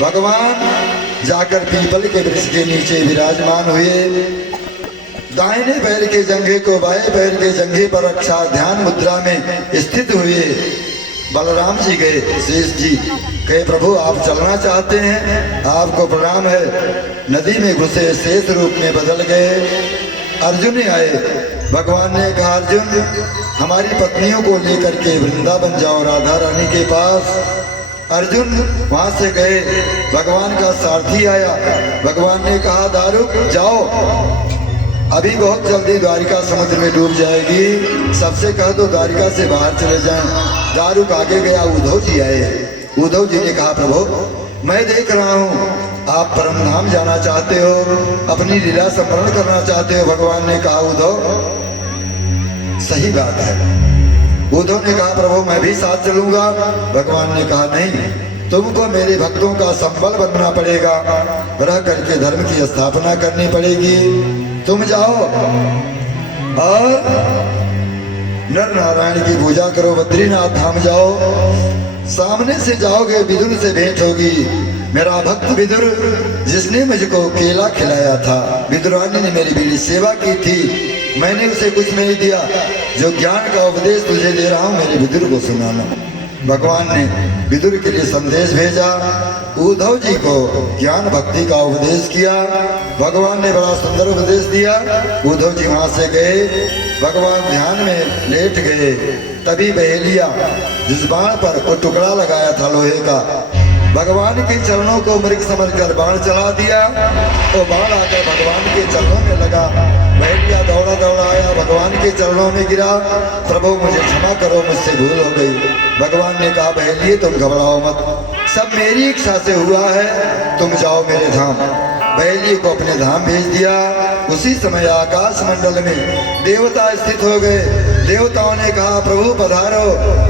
भगवान जाकर पीपल के वृक्ष के नीचे विराजमान हुए। दाहिने पैर के जंघे को बाएं पैर के जंघे पर रखा ध्यान मुद्रा में स्थित हुए। बलराम जी गए, शेष जी कहे प्रभु आप चलना चाहते हैं, आपको प्रणाम है। नदी में घुसे, शेष रूप में बदल गए। अर्जुन आए, भगवान ने कहा अर्जुन हमारी पत्नियों को लेकर के वृंदावन जाओ राधा रानी के पास। अर्जुन वहां से गए, भगवान का सारथी आया। भगवान ने कहा दारुक जाओ, अभी बहुत जल्दी द्वारिका समुद्र में डूब जाएगी, सबसे कह दो द्वारिका से बाहर चले जाएं। दारुक आगे गया, उद्धव जी आए। उद्धव जी ने कहा प्रभु मैं देख रहा हूँ आप परम धाम जाना चाहते हो, अपनी लीला स्मरण करना चाहते हो। भगवान ने कहा उद्धव सही बात है। उद्धव ने कहा प्रभु मैं भी साथ चलूंगा। भगवान ने कहा नहीं, तुमको मेरे भक्तों का संबल बनना पड़ेगा, रह करके धर्म की स्थापना करनी पड़ेगी। तुम जाओ और नर नारायण की पूजा करो, बद्रीनाथ धाम जाओ। सामने से जाओगे विदुर से भेंट होगी। मेरा भक्त विदुर जिसने मुझको केला खिलाया था, विदुरानी ने मेरी बड़ी सेवा की थी, मैंने उसे कुछ नहीं दिया। जो ज्ञान का उपदेश तुझे दे रहा हूँ मेरे विदुर को सुनाना। भगवान ने विदुर के लिए संदेश भेजा, उद्धव जी को ज्ञान भक्ति का उपदेश किया। भगवान ने बड़ा सुंदर उपदेश दिया। उद्धव जी वहां से गए, भगवान ध्यान में लेट गए। तभी बहेलिया जिस बाण पर वो टुकड़ा लगाया था लोहे का, भगवान के चरणों को मृग समझकर बाण चला दिया। तो बाण आकर भगवान के चरणों में लगा। बहेलिया दौड़ा दौड़ा आया, भगवान के चरणों में गिरा, प्रभु मुझे क्षमा करो, मुझसे भूल हो गई। भगवान ने कहा बहेलिए तुम घबराओ मत, सब मेरी इच्छा से हुआ है, तुम जाओ मेरे धाम। बहेलिए को अपने धाम भेज दिया। उसी समय आकाश मंडल में देवता स्थित हो गए। देवताओं ने कहा प्रभु पधारो,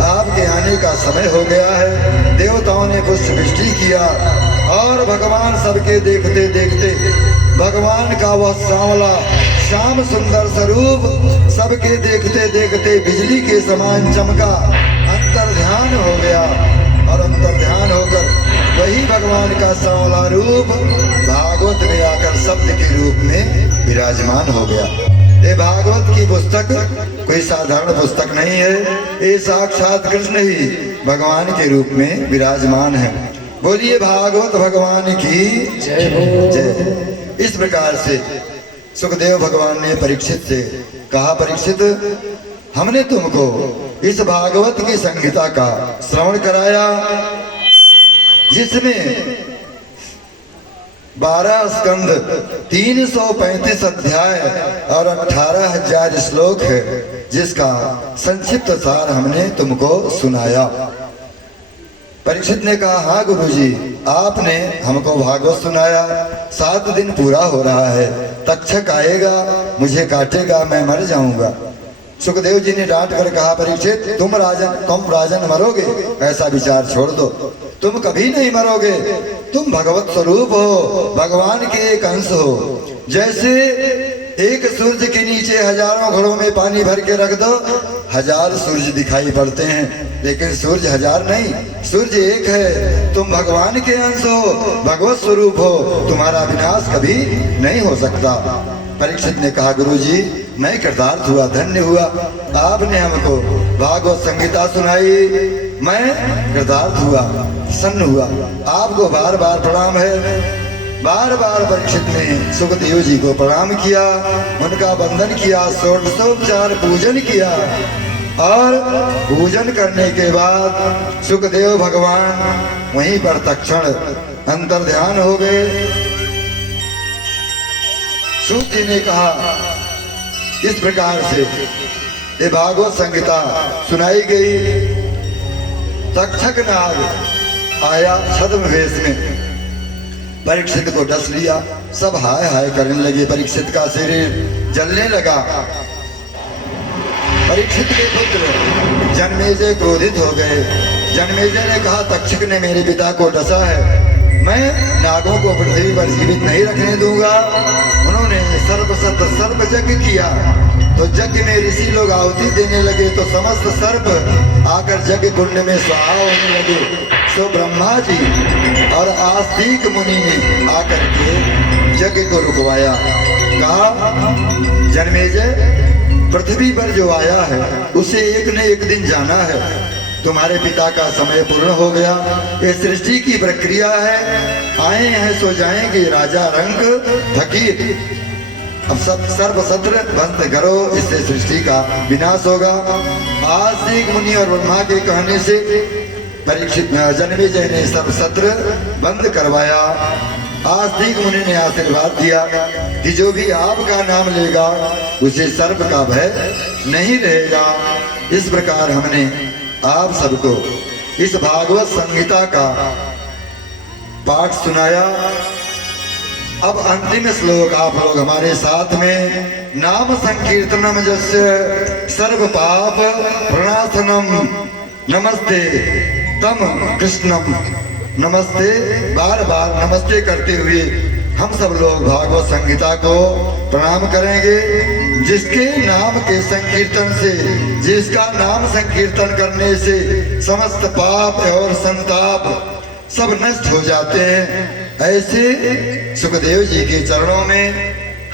आपके आने का समय हो गया है। देवताओं ने पुष्प वृष्टि किया और भगवान सबके देखते देखते भगवान का वह सांवला श्याम सुंदर स्वरूप सबके देखते देखते बिजली के समान चमका, अंतर ध्यान हो गया। और अंतर ध्यान होकर वही भगवान का सांवला रूप भागवत में आकर शब्द के रूप में विराजमान हो गया। ये भागवत की पुस्तक कोई साधारण पुस्तक नहीं है, ये साक्षात कृष्ण ही भगवान के रूप में विराजमान है। बोलिए भागवत भगवान की जय हो। जय। इस प्रकार से सुखदेव भगवान ने परीक्षित से कहा, परीक्षित हमने तुमको इस भागवत की संहिता का श्रवण कराया, जिसमें 12 स्कंद, 335 अध्याय और 18,000 श्लोक है, जिसका संक्षिप्त सार हमने तुमको सुनाया। परीक्षित ने कहा हाँ गुरुजी, आपने हमको भागवत सुनाया, 7 दिन पूरा हो रहा है, तक्षक आएगा मुझे काटेगा, मैं मर जाऊंगा। सुखदेव जी ने डांट कर कहा परीक्षित तुम राजन मरोगे, ऐसा विचार छोड़ दो, तुम कभी नहीं मरोगे, तुम भगवत स्वरूप हो, भगवान के एक अंश हो। जैसे एक सूरज के नीचे हजारों घड़ों में पानी भर के रख दो, 1000 सूरज दिखाई पड़ते हैं, लेकिन सूरज 1000 नहीं, सूरज एक है। तुम भगवान के अंश हो, भगवत स्वरूप हो, तुम्हारा विनाश कभी नहीं हो सकता। परीक्षित ने कहा गुरुजी मैं कृतार्थ हुआ, धन्य हुआ, आपने हमको भागवत संहिता सुनाई, मैं कृतार्थ हुआ, प्रसन्न हुआ। आपको बार बार प्रणाम है। बार बार परीक्षित ने सुखदेव जी को प्रणाम किया, उनका वंदन किया, षोडशोपचार पूजन किया और पूजन करने के बाद सुखदेव भगवान वहीं पर तत्क्षण अंतर ध्यान हो गए। सूत जी ने कहा इस प्रकार से ये भागवत संहिता सुनाई गई। तक्षक नाग आया छद्म वेश में, परीक्षित को डस लिया। सब हाय हाय करने लगे, परीक्षित का शरीर जलने लगा। परीक्षित के पुत्र जन्मेजय क्रोधित हो गए। जन्मेजय ने कहा तक्षक ने मेरे पिता को डसा है, मैं नागों को पृथ्वी पर जीवित नहीं रखने दूंगा। उन्होंने सर्प सत्र सर्प यज्ञ किया तो यज्ञ में ऋषि लोग आहुति देने लगे तो समस्त सर्प आकर यज्ञ कुंड में स्वाहा होने लगे। सो ब्रह्मा जी और आस्तिक मुनि ने आकर के यज्ञ को रुकवाया। कहा जन्मेजय पृथ्वी पर जो आया है उसे एक न एक दिन जाना है। तुम्हारे पिता का समय पूर्ण हो गया, ये सृष्टि की प्रक्रिया है। आए हैं सो जाएंगे, राजा रंग फकीर। अब सब सर्व सत्र बंद करो, इससे सृष्टि का विनाश होगा। आस्तिक मुनि और ब्रह्मा के कहने से परीक्षित जन्मेजय ने सर्व सत्र बंद करवाया। आस्तिक मुनि ने आशीर्वाद दिया कि जो भी आपका नाम लेगा उसे सर्प का भय नहीं रहेगा। इस प्रकार हमने आप सबको इस भागवत संहिता का पाठ सुनाया। अब अंतिम श्लोक आप लोग हमारे साथ में। नाम संकीर्तनम जस्य सर्व पाप प्रणाशनम नमस्ते तम कृष्णम। नमस्ते बार बार नमस्ते करते हुए हम सब लोग भागवत संहिता को प्रणाम करेंगे। जिसके नाम के संकीर्तन से, जिसका नाम संकीर्तन करने से समस्त पाप और संताप सब नष्ट हो जाते हैं, ऐसे सुखदेव जी के चरणों में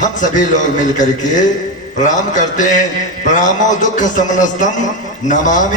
हम सभी लोग मिल करके प्रणाम करते हैं। प्रणामो दुख समनस्तम नमामि